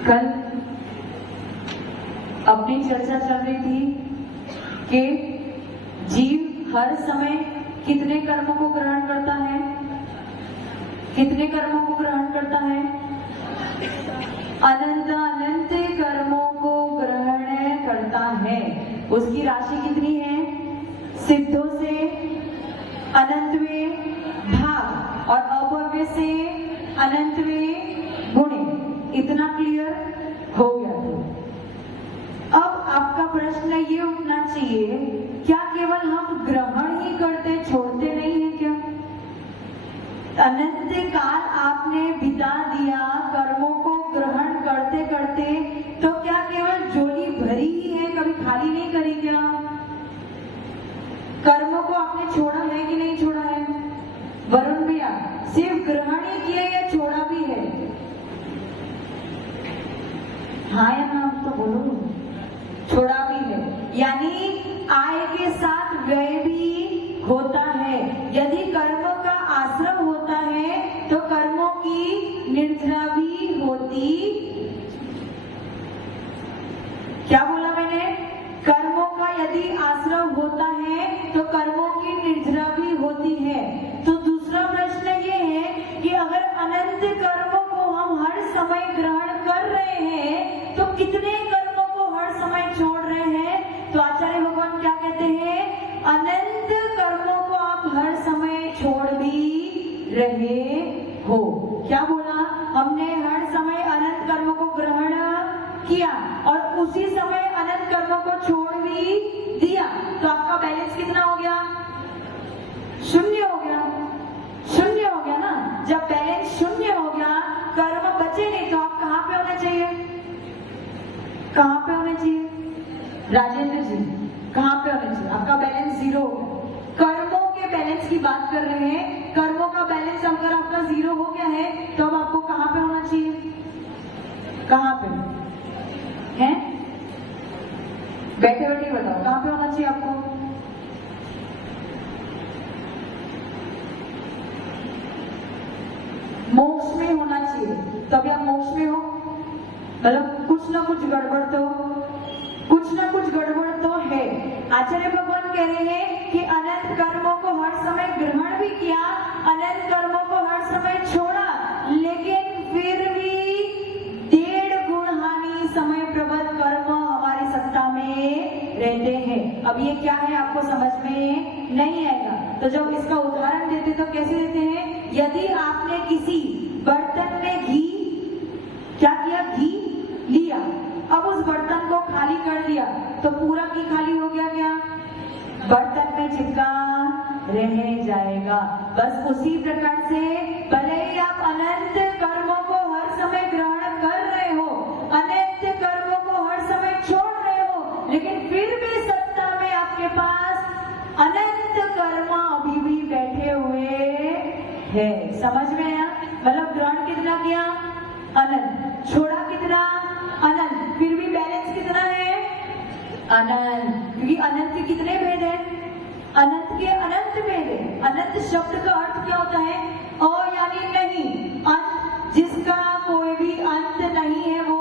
कल अपनी चर्चा चल रही थी कि जीव हर समय कितने कर्मों को ग्रहण करता है, कितने कर्मों को ग्रहण करता है? अनंत अनंत कर्मों को ग्रहण करता है। उसकी राशि कितनी है? सिद्धों से अनंतवें भाग और अभव्य से अनंतवें गुणे। इतना क्लियर हो गया तो अब आपका प्रश्न ये उठना चाहिए, क्या केवल हम ग्रहण ही करते छोड़ते नहीं है क्या? अनंत काल आपने बिता दिया कर्मों को ग्रहण करते करते, तो क्या केवल झोली भरी ही है, कभी खाली नहीं करी क्या? कर्मों को आपने छोड़ा है कि नहीं छोड़ा है? वरुण भैया, सिर्फ ग्रहण ही किया या छोड़ा भी है? हाँ या ना, आप तो बोलो। छोड़ा भी है, यानी आय के साथ व्यय भी होता है। यदि कर्म का आश्रम होता है तो कर्मों की निर्जरा भी होती। क्या बोला मैंने? कर्मों का यदि आश्रम होता है तो कर्मों की निर्जरा भी होती है। तो दूसरा प्रश्न ये है कि अगर अनंत कर्मों को हम हर समय ग्रहण कर रहे हैं तो कितने कर्मों को हर समय छोड़ रहे हैं? तो आचार्य भगवान क्या कहते हैं? अनंत कर्मों को आप हर समय छोड़ भी रहे हो। क्या बोला? हमने हर समय अनंत कर्मों को ग्रहण किया और उसी समय अनंत कर्मों को छोड़ भी दिया। तो आपका बैलेंस कितना हो गया? शून्य हो गया। शून्य हो गया ना। जब बैलेंस शून्य हो गया, कर्म बचे नहीं, तो आप कहाँ पे होने चाहिए? कहाँ पे होने चाहिए? राजेंद्र जी, कहाँ पे होने चाहिए? आपका बैलेंस जीरो हो गया। कर्मों के बैलेंस की बात कर रहे हैं। कर्मों का बैलेंस अगर आपका जीरो हो गया है तो अब आपको कहाँ पे होना चाहिए? कहाँ पे हैं? बैठे बैठे बताओ, कहाँ पे होना चाहिए आपको? मोक्ष में होना चाहिए। तभी आप मोक्ष में हो। मतलब कुछ ना कुछ गड़बड़ तो, कुछ ना कुछ गड़बड़ तो है। आचार्य भगवान कह रहे हैं कि अनंत कर्मों को हर समय ग्रहण भी किया, अनंत कर्मों को हर समय छोड़ा, लेकिन फिर भी 1.5 गुण हानि समय प्रबल कर्म हमारी सत्ता में रहते हैं। अब ये क्या है आपको समझ में नहीं आएगा। तो जब इसका उदाहरण देते तो कैसे देते हैं? यदि आपने किसी बर्तन में घी क्या किया? घी लिया, अब उस बर्तन को खाली कर दिया तो पूरा घी खाली हो गया क्या? बर्तन में चिपका रह जाएगा। बस उसी प्रकार से भले ही आप अनंत कर्मों को हर समय ग्रहण कर रहे हो, अनंत कर्मों को हर समय छोड़ रहे हो, लेकिन फिर भी सत्ता में आपके पास अनंत कर्म अभी भी बैठे हुए हैं। समझ में आया? मतलब ग्रहण कितना किया? अनंत। छोड़ा कितना? अनंत। फिर भी बैलेंस कितना है? अनंत। क्योंकि अनंत के कितने भेद हैं? अनंत के अनंत भेद है। अनंत शब्द का अर्थ क्या होता है? अ यानी नहीं, अंत। जिसका कोई भी अंत नहीं है वो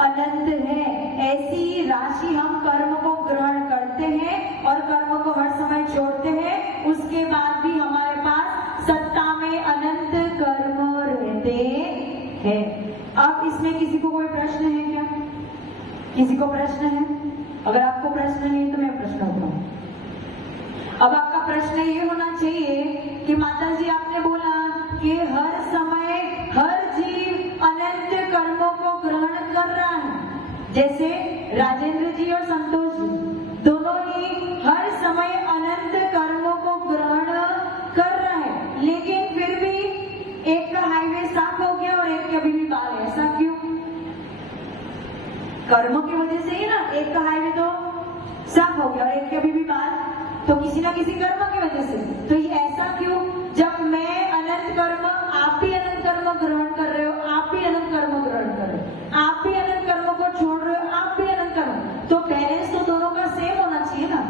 अनंत है। ऐसी राशि हम कर्म को ग्रहण करते हैं और कर्म को हर समय छोड़ते हैं, उसके बाद भी हमारे पास सत्ता में अनंत कर्म रहते हैं। अब इसमें किसी को कोई प्रश्न है क्या? किसी को प्रश्न है? अगर आपको प्रश्न नहीं है तो मैं प्रश्न उठाऊं। अब आपका प्रश्न ये होना चाहिए कि माता जी आपने बोला कि हर समय हर जीव अनंत कर्मों को ग्रहण कर रहा है, जैसे राजेंद्र जी और संतोष जी दोनों ही हर समय अनंत कर्मों को ग्रहण कर रहा है, लेकिन फिर भी एक का हाईवे साफ हो गया और एक के अभी भी बाल है। ऐसा क्यों? कर्मों की वजह से ही ना। एक का हाईवे तो साफ हो गया और एक के अभी भी बाल, तो किसी ना किसी कर्म की वजह से। तो ये ऐसा क्यों? जब मैं अनंत कर्म, आप भी अनंत कर्म ग्रहण कर रहे हो, आप भी अनंत कर्म ग्रहण कर रहे हो, आप भी अनंत कर्म को छोड़ रहे हो, आप भी अनंत कर्म, तो बैलेंस तो दोनों का सेम होना चाहिए ना।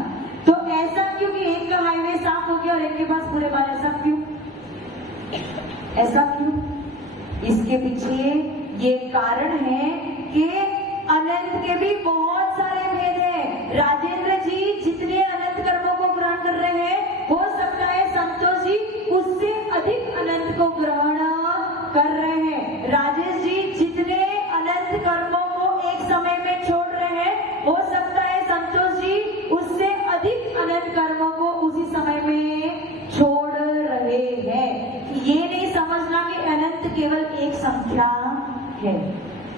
तो ऐसा क्यों कि एक का हाईवे साफ हो गया और एक के पास पूरे बाल? ऐसा क्यों? ऐसा क्यों? इसके पीछे ये कारण है कि अनंत के भी बहुत सारे भेद हैं। राजेंद्र जी जितने अनंत कर्मों को ग्रहण कर रहे हैं, हो सकता है संतोष जी उससे अधिक अनंत को ग्रहण कर रहे हैं। राजेश जी जितने अनंत कर्मों को एक समय में छोड़ रहे हैं, हो सकता है संतोष जी उससे अधिक अनंत कर्मों को उसी समय में छोड़ रहे हैं। ये नहीं समझना कि अनंत केवल एक संख्या है।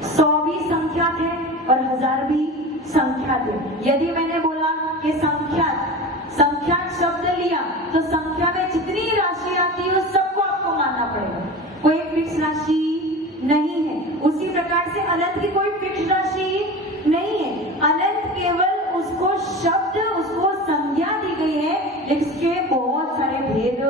100 भी संख्या थे और 1000 भी संख्या थे। यदि मैंने बोला कि संख्या शब्द लिया तो संख्या में जितनी राशि आती है उस सबको आपको मानना पड़ेगा, कोई फिक्स राशि नहीं है। उसी प्रकार से अनंत की कोई फिक्स राशि नहीं है। अनंत केवल उसको शब्द, उसको संज्ञा दी गई है, इसके बहुत सारे भेद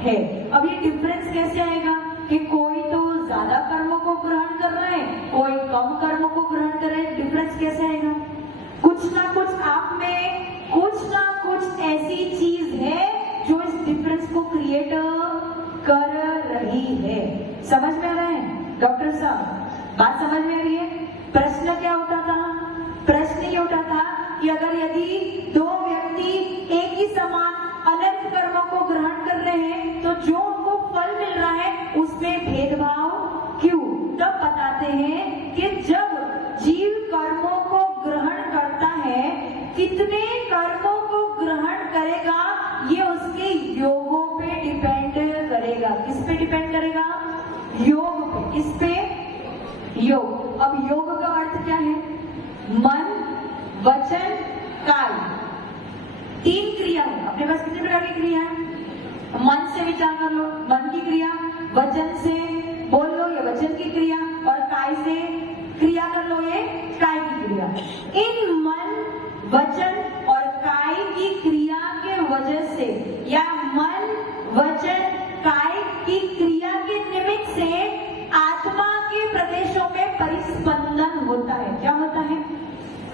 है। अब ये डिफरेंस कैसे आएगा कि कोई तो ज्यादा कर्मों को ग्रहण कर रहा है, कोई कम कर्मों को ग्रहण कर रहा है, डिफरेंस कैसे आएगा? कुछ ना कुछ आप में कुछ ना कुछ ऐसी चीज है जो इस डिफरेंस को क्रिएट कर रही है। समझ में आ रहा है डॉक्टर साहब? बात समझ में आ रही है? प्रश्न क्या उठा था? प्रश्न ये उठा था कि अगर यदि दो व्यक्ति एक ही समान अनंत कर्मों को ग्रहण कर रहे हैं तो जो उनको फल मिल रहा है उसमें भेदभाव क्यों? तब बताते हैं कि जब जीव कर्मों को ग्रहण करता है, कितने कर्मों को ग्रहण करेगा ये उसके योगों पे डिपेंड करेगा। किस पे डिपेंड करेगा? योग पे। किस पे? योग। अब योग का अर्थ क्या है? मन, वचन, काय, 3 क्रिया है। अपने पास कितने प्रकार की क्रिया है? मन से विचार कर लो, मन की क्रिया, वचन से बोल लो, ये वचन की क्रिया, और काय से क्रिया कर लो, ये काय की क्रिया। इन मन, वचन और काय की क्रिया के वजह से या मन, वचन, काय की क्रिया के निमित्त से आत्मा के प्रदेशों में परिस्पंदन होता है। क्या होता है?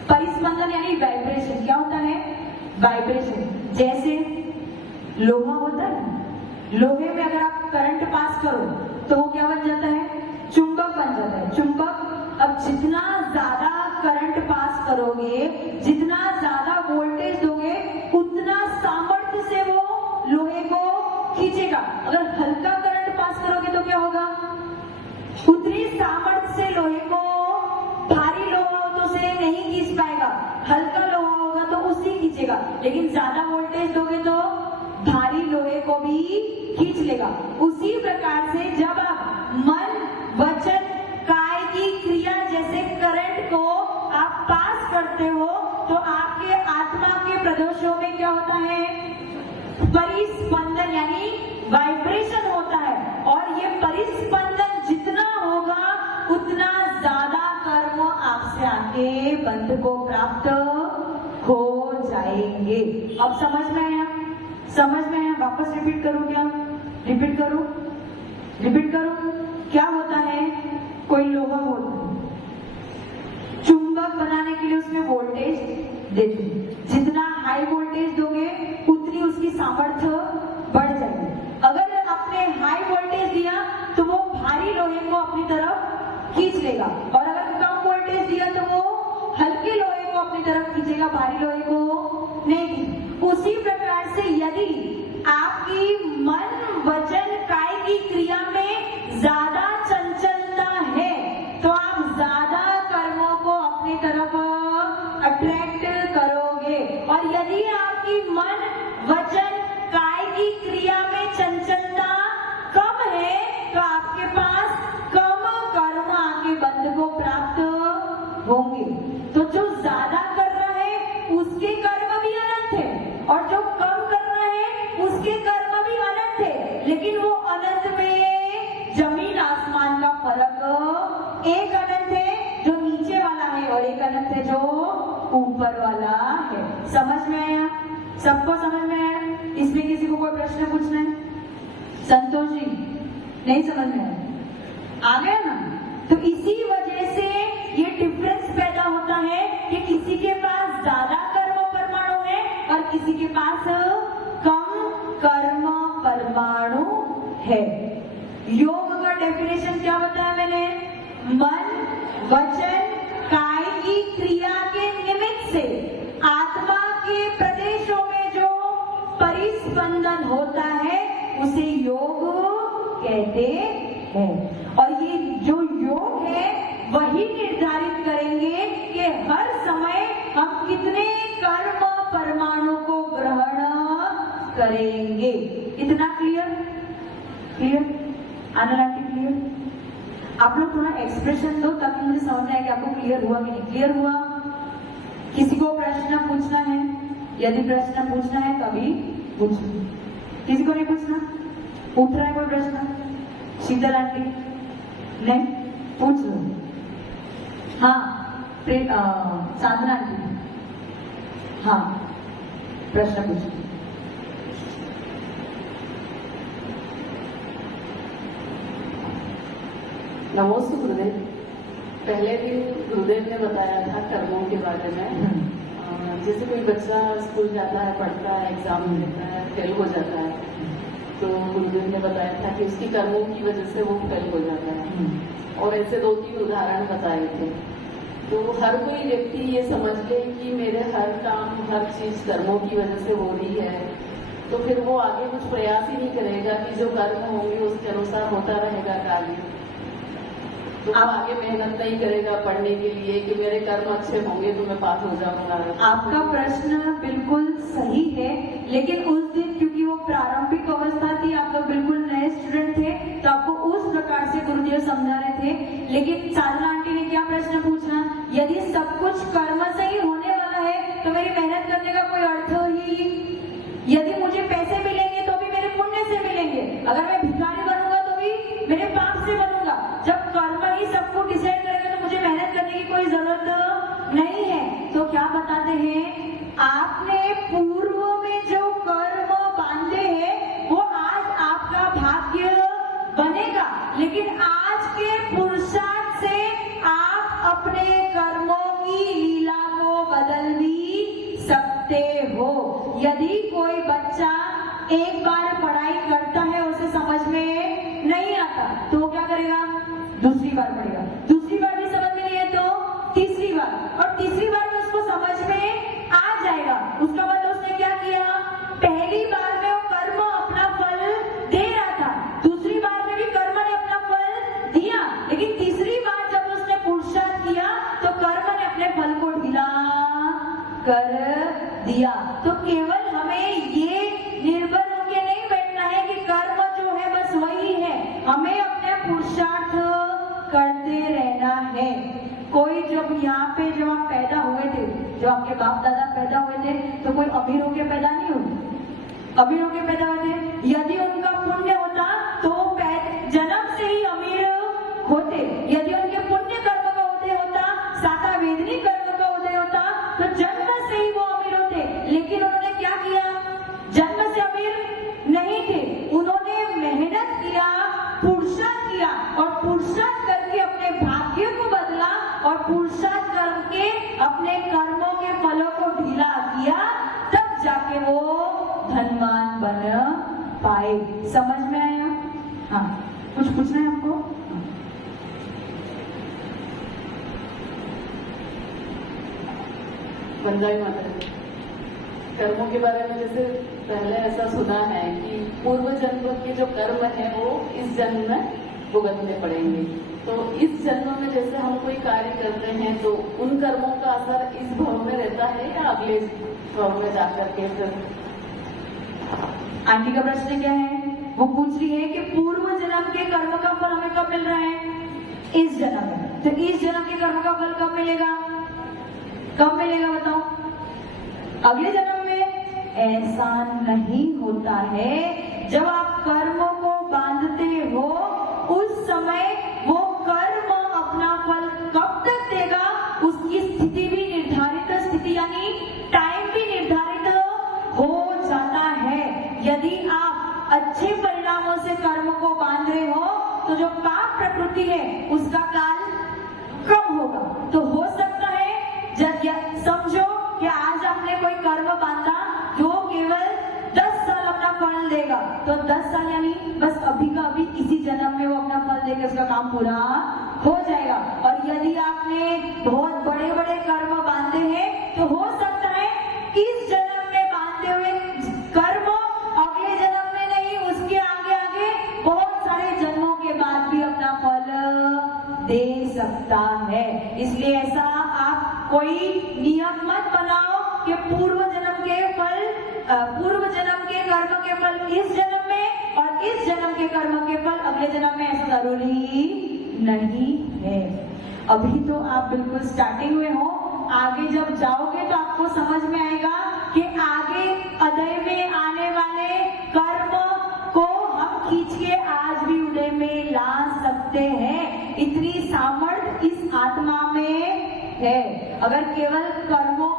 परिस्पंदन यानी वाइब्रेशन। क्या होता है? वाइब्रेशन। जैसे लोहा होता है, लोहे में अगर आप करंट पास करो तो वो क्या बन जाता है? चुंबक बन जाता है। चुंबक। अब जितना ज्यादा करंट पास करोगे, जितना ज्यादा वोल्टेज दोगे, उतना सामर्थ्य से वो लोहे को खींचेगा। अगर हल्का करंट पास करोगे तो क्या होगा? उतनी सामर्थ्य से लोहे को, भारी लोहा हो तो उसे नहीं खींच पाएगा, हल्का लोहा होगा तो उसे खींचेगा। लेकिन ज्यादा वोल्टेज दोगे तो भारी लोहे को भी खींच लेगा। उसी प्रकार से जब आप मन, वचन, काय की क्रिया जैसे करंट को आप पास करते हो तो आपके आत्मा के प्रदेशों में क्या होता है? परिस्पंदन यानी वाइब्रेशन होता है। और ये परिस्पंदन जितना होगा उतना ज्यादा कर्म आपसे आके बंध को प्राप्त हो जाएंगे। अब समझ में आया? समझ में आया? वापस रिपीट करूं क्या? रिपीट करूं? रिपीट करूं? क्या होता है? कोई लोहा होता है, चुंबक बनाने के लिए उसमें वोल्टेज देते हैं। जितना हाई वोल्टेज दोगे उतनी उसकी सामर्थ्य बढ़ जाएगी। अगर आपने हाई वोल्टेज दिया तो वो भारी लोहे को अपनी तरफ खींच लेगा, और अगर कम वोल्टेज दिया तो वो हल्के लोहे को अपनी तरफ खींचेगा, भारी लोहे को नहीं। उसी प्रकार से यदि आपकी मन, वचन, काय की क्रिया में ज्यादा चंचलता है तो आप ज्यादा कर्मों को अपनी तरफ अट्रैक्ट करोगे। और यदि आपकी मन, वचन, काय की क्रिया में चंचलता कम है तो आपके पास कम कर्म आके बंध को प्राप्त होंगे। तो जो ज्यादा कर रहा है उसके कर्म भी अनंत है, और जो कम कर रहा है उसके कर्म भी अनंत है। लेकिन वो अनंत में जमीन आसमान का फर्क। एक अनंत है जो नीचे वाला है और एक अनंत है जो ऊपर वाला है। समझ में आया? सबको समझ में आया? इसमें किसी को कोई प्रश्न पूछना है? संतोष जी नहीं समझ में आया? आ गया ना? तो इसी वजह से ये डिफरेंस पैदा होता है कि किसी के पास ज्यादा कर्म परमाणु है और किसी के पास कम कर्म परमाणु है। योग का डेफिनेशन क्या बताया मैंने? मन, वचन, कहते हैं। और ये जो योग है वही निर्धारित करेंगे कि हर समय हम कितने कर्म परमाणु को ग्रहण करेंगे। इतना क्लियर? आनंद क्लियर? आप लोग थोड़ा एक्सप्रेशन दो ताकि मुझे समझ में आए कि आपको क्लियर हुआ कि नहीं। क्लियर हुआ? किसी को प्रश्न पूछना है? यदि प्रश्न पूछना है तो अभी पूछो। किसी को नहीं पूछना? पूछ रहा है कोई प्रश्न? शीतल आंटी नहीं? पूछ लो। हाँ साधना आंटी, हाँ प्रश्न पूछो। नमोस्तु गुरुदेव। पहले दिन गुरुदेव ने बताया था कर्मों के बारे में। जैसे कोई बच्चा स्कूल जाता है, पढ़ता है, एग्जाम देता है, फेल हो जाता है, तो गुरुदेव ने बताया था कि उसकी कर्मों की वजह से वो फेल हो जाता है। और ऐसे 2-3 उदाहरण बताए थे। तो हर कोई व्यक्ति ये समझ ले कि मेरे हर काम, हर चीज कर्मों की वजह से हो रही है, तो फिर वो आगे कुछ प्रयास ही नहीं करेगा कि जो कर्म होंगे उसके अनुसार होता रहेगा कार्य। तो आप आगे मेहनत नहीं करेगा पढ़ने के लिए कि मेरे कर्म अच्छे होंगे तो मैं पास हो जाऊंगा। आपका प्रश्न बिल्कुल सही है, लेकिन उस दिन क्योंकि वो प्रारंभिक अवस्था थी, आप लोग बिल्कुल नए स्टूडेंट थे, तो आपको उस प्रकार से गुरुदेव समझा रहे थे। लेकिन साधना आंटी ने क्या प्रश्न पूछा? यदि सब कुछ कर्म से ही होने वाला है तो मेरी मेहनत करने का कोई अर्थ ही? यदि मुझे पैसे मिलेंगे तो भी मेरे पुण्य से मिलेंगे, अगर मैं भिखारी बनूंगा तो भी मेरे पाप से बनूंगा। जब कर्म ही सबको डिसाइड करेगा तो मुझे मेहनत करने की कोई जरूरत नहीं है। तो क्या बताते हैं, आपने पूर्व में जो कर्म बांधे हैं वो आज आपका भाग्य बनेगा, लेकिन आज के पुरुषार्थ से आप अपने कर्मों की लीला को बदल भी सकते हो। यदि कोई बच्चा एक बार पढ़ाई करता है, उसे समझ में नहीं आता, तो वो क्या करेगा? दूसरी बार पढ़ेगा। दूसरी बार भी समझ में नहीं है तो तीसरी बार, और तीसरी बार में उसको समझ में आ जाएगा। उसका मतलब उसने क्या किया? पहली बार में वो कर्म अपना फल दे रहा था, दूसरी बार में भी कर्म ने अपना फल दिया, लेकिन तीसरी बार जब उसने पुरुषार्थ किया तो कर्म ने अपने फल को ढीला कर दिया। तो केवल हमें ये निर्भर होके नहीं बैठना है कि कर्म जो है बस वही है, हमें अपने पुरुषार्थ करते रहना है। कोई जब यहाँ पे जब आप पैदा हुए थे, जब आपके बाप दादा पैदा हुए थे, तो कोई अमीर होके पैदा नहीं हुए, अमीर होके पैदा हुए थे। यदि उनका पुण्य होता तो जन्म से ही अमीर होते। यदि उनके पुण्य कर्म का उदय होता, साता वेदनी कर्म का उदय होता, तो जन्म से ही वो अमीर होते। लेकिन उन्होंने क्या किया? जन्म से अमीर नहीं थे, उन्होंने मेहनत किया, पुरुषार्थ किया, और पुरुषार्थ करके अपने भाग्य को बदला, और पुरुषार्थ करके अपने कर्मों के फलों को ढीला किया, तब जाके वो धनवान बन पाए। समझ में आया? हाँ, कुछ पूछना है आपको? वंदे मातरम। कर्मों के बारे में जैसे पहले ऐसा सुना है कि पूर्व जन्म के जो कर्म है वो इस जन्म में भुगतने पड़ेंगे। तो इस जन्म में जैसे हम कोई कार्य करते हैं तो उन कर्मों का असर इस भव में रहता है या अगले भव में जाकर के? फिर आंटी का प्रश्न क्या है? वो पूछ रही है कि पूर्व जन्म के कर्म का फल हमें कब मिल रहा है? इस जन्म में। तो इस जन्म के कर्म का फल कब मिलेगा? कब मिलेगा बताओ? अगले जन्म में? ऐसा नहीं होता है। जब आप कर्मों को बांधते हो उस समय वो कर्म अपना फल कब तक देगा उसकी स्थिति भी निर्धारित, स्थिति यानी टाइम भी निर्धारित हो जाता है। यदि आप अच्छे परिणामों से कर्म को बांध रहे हो तो जो पाप प्रकृति है उसका काल कम होगा। तो हो सकता है समझो कि आज आपने कोई कर्म बांधा जो केवल 10 साल अपना फल देगा, तो 10 साल यानी बस अभी का अभी इसी जन्म में वो अपना फल देकर उसका काम पूरा हो जाएगा। और यदि आपने बहुत बड़े बड़े कर्म बांधे हैं तो हो सकता है इस जन्म में बांधे हुए कर्म अगले जन्म में नहीं, उसके आगे आगे बहुत सारे दे सकता है। इसलिए ऐसा आप कोई नियम मत बनाओ कि पूर्व जन्म के कर्म के फल इस जन्म में और इस जन्म के कर्म के फल अगले जन्म में, ऐसा जरूरी नहीं है। अभी तो आप बिल्कुल स्टार्टिंग में हो, आगे जब जाओगे तो आपको समझ में आएगा कि आगे अदय में आने वाले कर्म को हम खींच के आज भी उदय में ला सकते हैं। इतनी सामर्थ्य इस आत्मा में है। अगर केवल कर्मों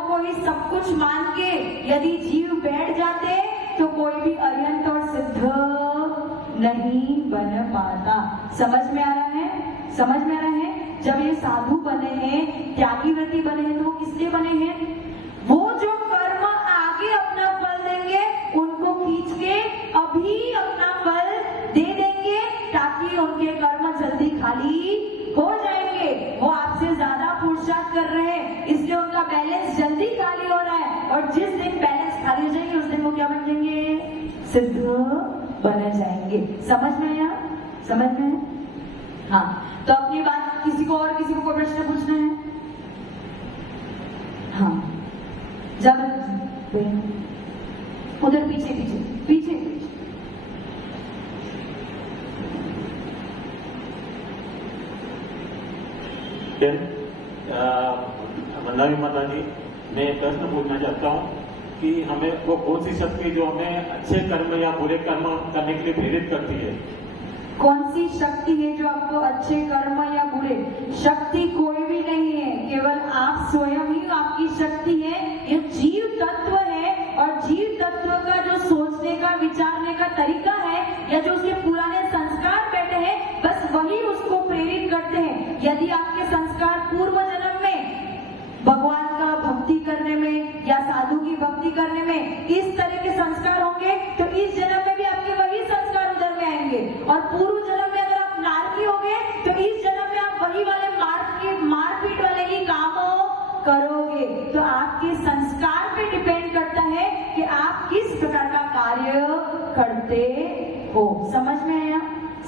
को ही सब कुछ मान के यदि जीव बैठ जाते तो कोई भी अरिहंत और सिद्ध नहीं बन पाता। समझ में आ रहा है? समझ में आ रहा है? जब ये साधु बने हैं, त्यागी व्रती बने हैं, तो वो किसलिए बने हैं? वो जो कर्म आगे अपना फल देंगे उनको खींच के अभी अपना फल दे देंगे, ताकि उनके कर्म जल्दी खाली हो जाएंगे। वो आपसे ज्यादा पुरुषार्थ कर रहे हैं, इसलिए उनका बैलेंस जल्दी खाली हो रहा है, और जिस दिन बैलेंस खाली हो जाएंगे उस दिन वो क्या बन जाएंगे? सिद्ध बन जाएंगे। समझ में आया? समझ में? हाँ, तो अपनी बात किसी को कोई प्रश्न पूछना है? हाँ, जब उधर पीछे पीछे पीछे पीछे वंदना माता जी, मैं प्रश्न पूछना चाहता हूँ कि हमें वो कौन सी शक्ति जो हमें अच्छे कर्म या बुरे कर्म करने के लिए प्रेरित करती है? कौन सी शक्ति है जो आपको अच्छे कर्म या बुरे? शक्ति कोई भी नहीं है, केवल आप स्वयं ही आपकी शक्ति है। ये जीव तत्व है, और जीव तत्व का जो सोचने का, विचारने का तरीका है, या जो उसके पुराने संस्कार बैठे हैं, बस वही उसको प्रेरित करते हैं। यदि आपके संस्कार पूर्व जन्म में भगवान का भक्ति करने में या साधु की भक्ति करने में इस तरह के संस्कार होंगे, तो इस जन्म में भी आपके वही संस्कार उधर में आएंगे। और पूर्व जन्म में अगर आप नारकी होंगे तो इस जन्म में आप वही वाले मारपीट वाले ही काम करोगे। तो आपके संस्कार पे डिपेंड करता है कि आप किस प्रकार का कार्य करते हो। समझ में आया?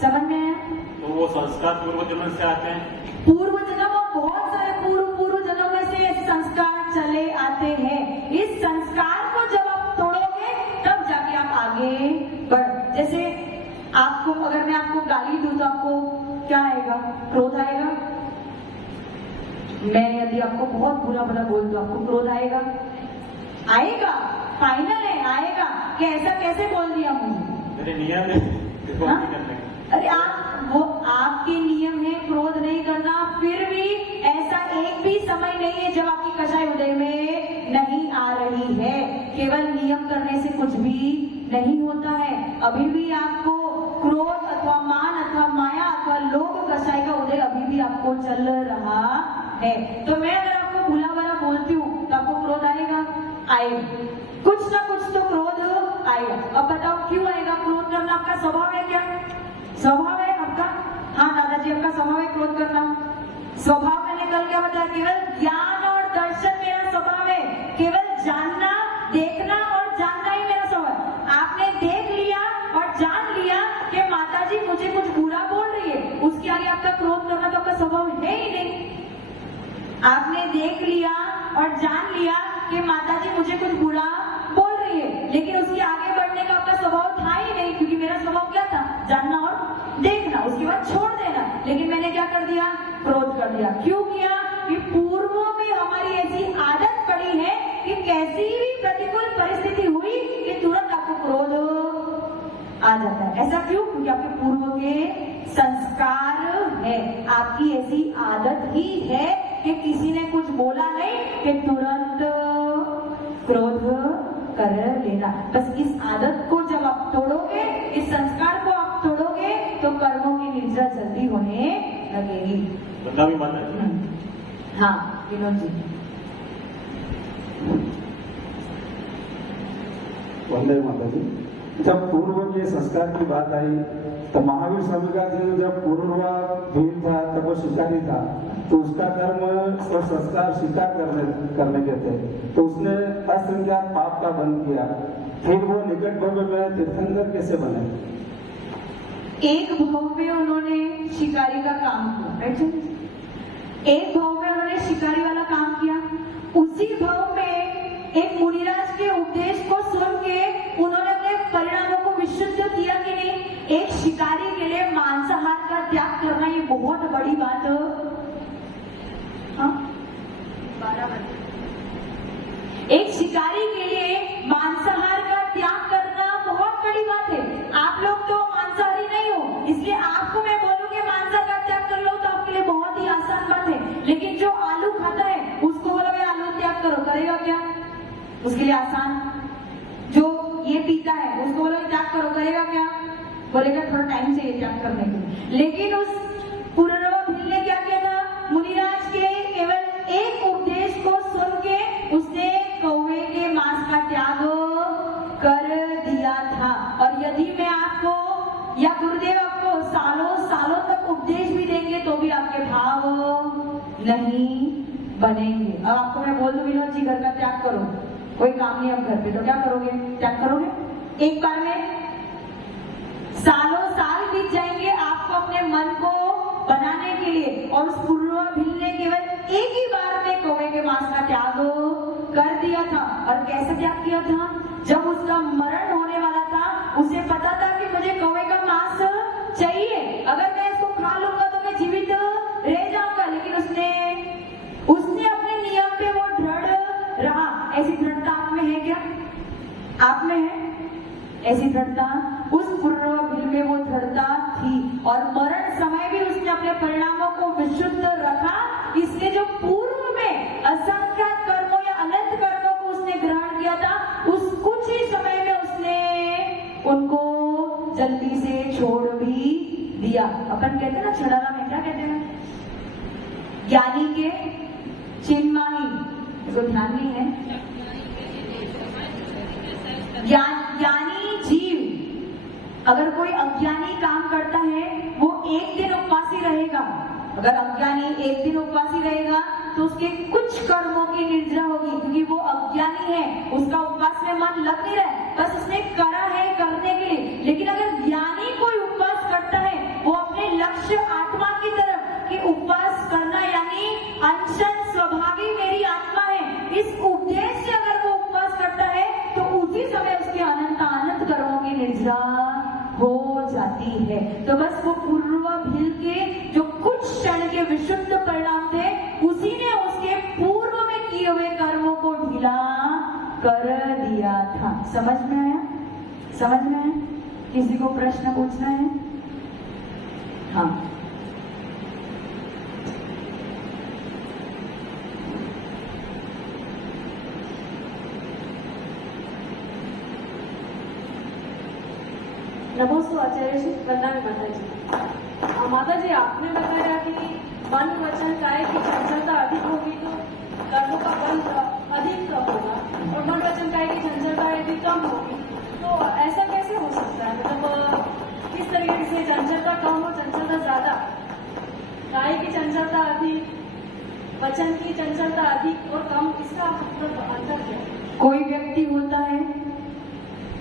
समझ में आया? तो वो संस्कार पूर्व जन्म से आते हैं? पूर्व जन्म और बहुत सारे पूर्व जन्म में से संस्कार चले आते हैं। इस संस्कार को जब आप तोड़ोगे तब जाके आप आगे बढ़। जैसे आपको, अगर मैं आपको गाली दूं तो आपको क्या आएगा? क्रोध आएगा। मैं यदि आपको बहुत बुरा भला बोल दूं, आपको क्रोध आएगा? आएगा, फाइनल है, आएगा। कि ऐसा कैसे बोल दिया मुझे? मेरे नियम है क्रोध करने। अरे वो आपके नियम है क्रोध नहीं करना, फिर भी ऐसा एक भी समय नहीं है जब आपकी कषाय उदय में नहीं आ रही है। केवल नियम करने से कुछ भी नहीं होता है। अभी भी आपको क्रोध अथवा मान अथवा माया अथवा लोभ कषाय का उदय अभी भी आपको चल रहा है। तो मैं अगर आपको भूला भला बोलती हूँ तो आपको क्रोध आएगा? आएगा, कुछ ना कुछ तो क्रोध आएगा। अब बताओ क्यों आएगा? क्रोध करना आपका स्वभाव है क्या? स्वभाव है आपका? हाँ दादाजी, आपका स्वभाव है क्रोध करना। स्वभाव मैंने कल क्या बताया? केवल ज्ञान और दर्शन मेरा स्वभाव है। केवल जानना, देखना और जानना ही मेरा स्वभाव है। आपने देख लिया और जान लिया कि माताजी मुझे कुछ बुरा बोल रही है, उसके आगे आपका क्रोध करना तो आपका स्वभाव है ही नहीं। आपने देख लिया और जान लिया कि माताजी मुझे कुछ बुरा बोल रही है, लेकिन उसके आगे बढ़ने का आपका स्वभाव था ही नहीं, क्योंकि मेरा स्वभाव क्या था? जानना और देखना, उसके बाद छोड़ देना। लेकिन मैंने क्या कर दिया? क्रोध कर दिया। क्यों किया? कि पूर्व में हमारी ऐसी आदत पड़ी है कि कैसी भी प्रतिकूल परिस्थिति हुई कि तुरंत आपको क्रोध आ जाता है। ऐसा क्यों? क्योंकि आपके पूर्व के संस्कार है, आपकी ऐसी आदत ही है कि किसी ने कुछ बोला नहीं कि तुरंत क्रोध कर लेना। बस इस आदत को जब आप तोड़ोगे, इस संस्कार को आप तोड़ोगे, तो कर्मों की निर्जरा जल्दी होने लगेगी। बंदा भी मानता है। हाँ विनोद जी। वंदे माता जी। जब पूर्व के संस्कार की बात आई तो महावीर स्वामी का जब पूर्व भील था तब वो शिकारी था, तो उसका कर्म और संस्कार शिकार करने के थे, तो उसने असंख्यात पाप का बंद किया। फिर वो निकट भव्य में तीर्थंकर कैसे बने? एक भाव में उन्होंने शिकारी का काम किया, राइट? एक भाव में उन्होंने शिकारी वाला काम किया। उसी भाव में एक मुनिराज के उपदेश को सुन के उन्होंने अपने परिणामों को विशुद्ध किया कि नहीं? एक शिकारी के लिए मांसाहार का त्याग करना ये बहुत बड़ी बात है। हाँ? एक शिकारी के लिए मांसाहार का त्याग करना बहुत बड़ी बात है। आप लोग तो मांसाहारी नहीं हो, इसलिए आपको मैं बोलूंगी मांसाहार का त्याग कर लो तो आपके लिए बहुत ही आसान बात है। लेकिन जो आलू खाता है उसको बोलो भाई आलू त्याग करो, करेगा क्या? उसके लिए आसान। जो ये पीता है उसको बोलो त्याग करो, करेगा क्या? बोलेगा थोड़ा टाइम चाहिए त्याग करने के लिए। लेकिन उस पुनर्वा भील ने क्या किया था? मुनिराज के केवल एक उपदेश को सुन के उसने कौवे के मांस का त्याग कर दिया था। और यदि मैं आपको या गुरुदेव आपको सालों सालों तक उपदेश भी देंगे तो भी आपके भाव नहीं बनेंगे। अब आपको मैं बोल दूं विनोद जी घर का त्याग करो, कोई काम नहीं अब घर पे, तो क्या करोगे? त्याग करोगे? एक बार में सालों साल बीत जाएंगे आपको अपने मन को बनाने के लिए। और उस पूर्वा भील ने केवल एक ही बार में कौवे के मांस का त्याग कर दिया था। और कैसे त्याग किया था? जब उसका मरण होने वाला था उसे पता था कि मुझे कौवे का मांस चाहिए, अगर मैं इसको खा लूंगा तो मैं जीवित रह जाऊंगा। लेकिन उसने अपने नियम पे वो दृढ़ रहा। ऐसी दृढ़ता आप में है क्या? आप में है ऐसी दृढ़ता? उस पूर्व भील में वो दृढ़ता थी और मरण समय भी उसने अपने परिणामों को विशुद्ध रखा। इसलिए जो पूर्व में असंख्य कर्मों या अनंत कर्मों को उसने ग्रहण किया था, उस कुछ ही समय में उसने उनको जल्दी से छोड़ भी दिया। अपन कहते हैं ना छड़ाला में क्या कहते हैं? ज्ञानी के चिन्माही, इसको ध्यान नहीं है। ज्ञानी जीव अगर कोई अज्ञानी काम करता है वो एक दिन उपवासी रहेगा। अगर अज्ञानी एक दिन उपवासी रहेगा तो उसके कुछ कर्मों की निर्जरा होगी, क्योंकि वो अज्ञानी है, उसका उपवास में मन लग नहीं रहा है, बस उसने करा है करने के लिए। लेकिन अगर ज्ञानी कोई उपवास करता है वो अपने लक्ष्य आत्मा की तरफ कि उपवास करना यानी अनशन स्वभावी मेरी आत्मा है, इस उद्देश्य से अगर वो उपवास करता है तो उसी समय उसके अनंत कर्मों की निर्जरा हो जाती है। तो बस वो पूर्व भील के जो कुछ क्षण के विशुद्ध परिणाम थे उसी ने उसके पूर्व में किए हुए कर्मों को ढीला कर दिया था। समझ में आया? समझ में आया? किसी को प्रश्न पूछना है? हाँ, नमोस्तु आचार्य जी, वंदना माता जी। माता जी, आपने बताया कि मन वचन काय की चंचलता अधिक होगी तो कर्मों का बल अधिक होगा, और मन वचन काय की चंचलता यदि कम होगी तो ऐसा कैसे हो सकता है? मतलब किस तरीके से चंचलता कम हो, चंचलता ज्यादा? काय की चंचलता अधिक, वचन की चंचलता अधिक और कम, इसका मतलब अंतर क्या है? कोई व्यक्ति होता है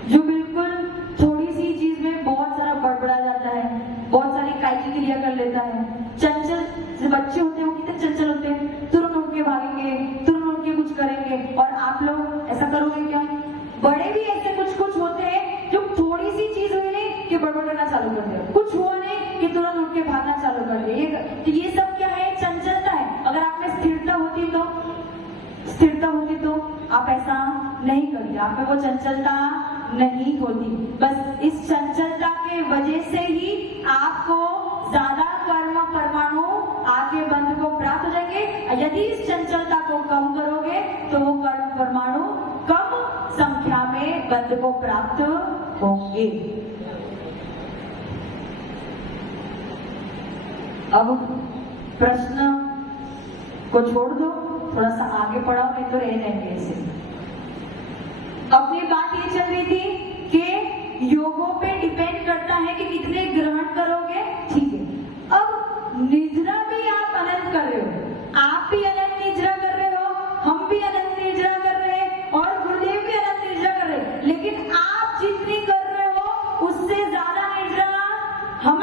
जो बिल्कुल थोड़ी सी चीज में बहुत सारा बड़बड़ा जाता है, बहुत सारी कायकी क्रिया कर लेता है। चंचल जो बच्चे होते हैं वो कितने चंचल होते हैं, तुरंत उठ के भागेंगे, तुरंत उठ के कुछ करेंगे। और आप लोग ऐसा करोगे क्या? बड़े भी ऐसे कुछ कुछ होते हैं जो थोड़ी सी चीज हुई नहीं कि बड़बड़ करना चालू कर दिया, कुछ हुआ नहीं कि तुरंत उठ के भागना चालू कर दिया। ये सब क्या है? चंचलता है। अगर आप में स्थिरता होती तो आप ऐसा नहीं करते, आप में वो चंचलता नहीं होती। बस इस चंचलता के वजह से ही आपको ज्यादा कर्म परमाणु आगे बंध को प्राप्त हो जाएंगे। यदि इस चंचलता को कम करोगे तो वो कर्म परमाणु कम संख्या में बंध को प्राप्त होंगे। अब प्रश्न को छोड़ दो, थोड़ा सा आगे पढ़ाओ, नहीं तो रह जाएंगे ऐसे। अपनी बात ये चल रही थी कि योगों पे डिपेंड करता है कि कितने ग्रहण करोगे, ठीक है। अब निद्रा भी आप अनंत कर रहे हो, आप भी अनंत निद्रा कर रहे हो, हम भी अनंत निद्रा कर रहे हैं और गुरुदेव भी अनंत निद्रा कर रहे हैं। लेकिन आप जितनी कर रहे हो उससे ज्यादा निद्रा हम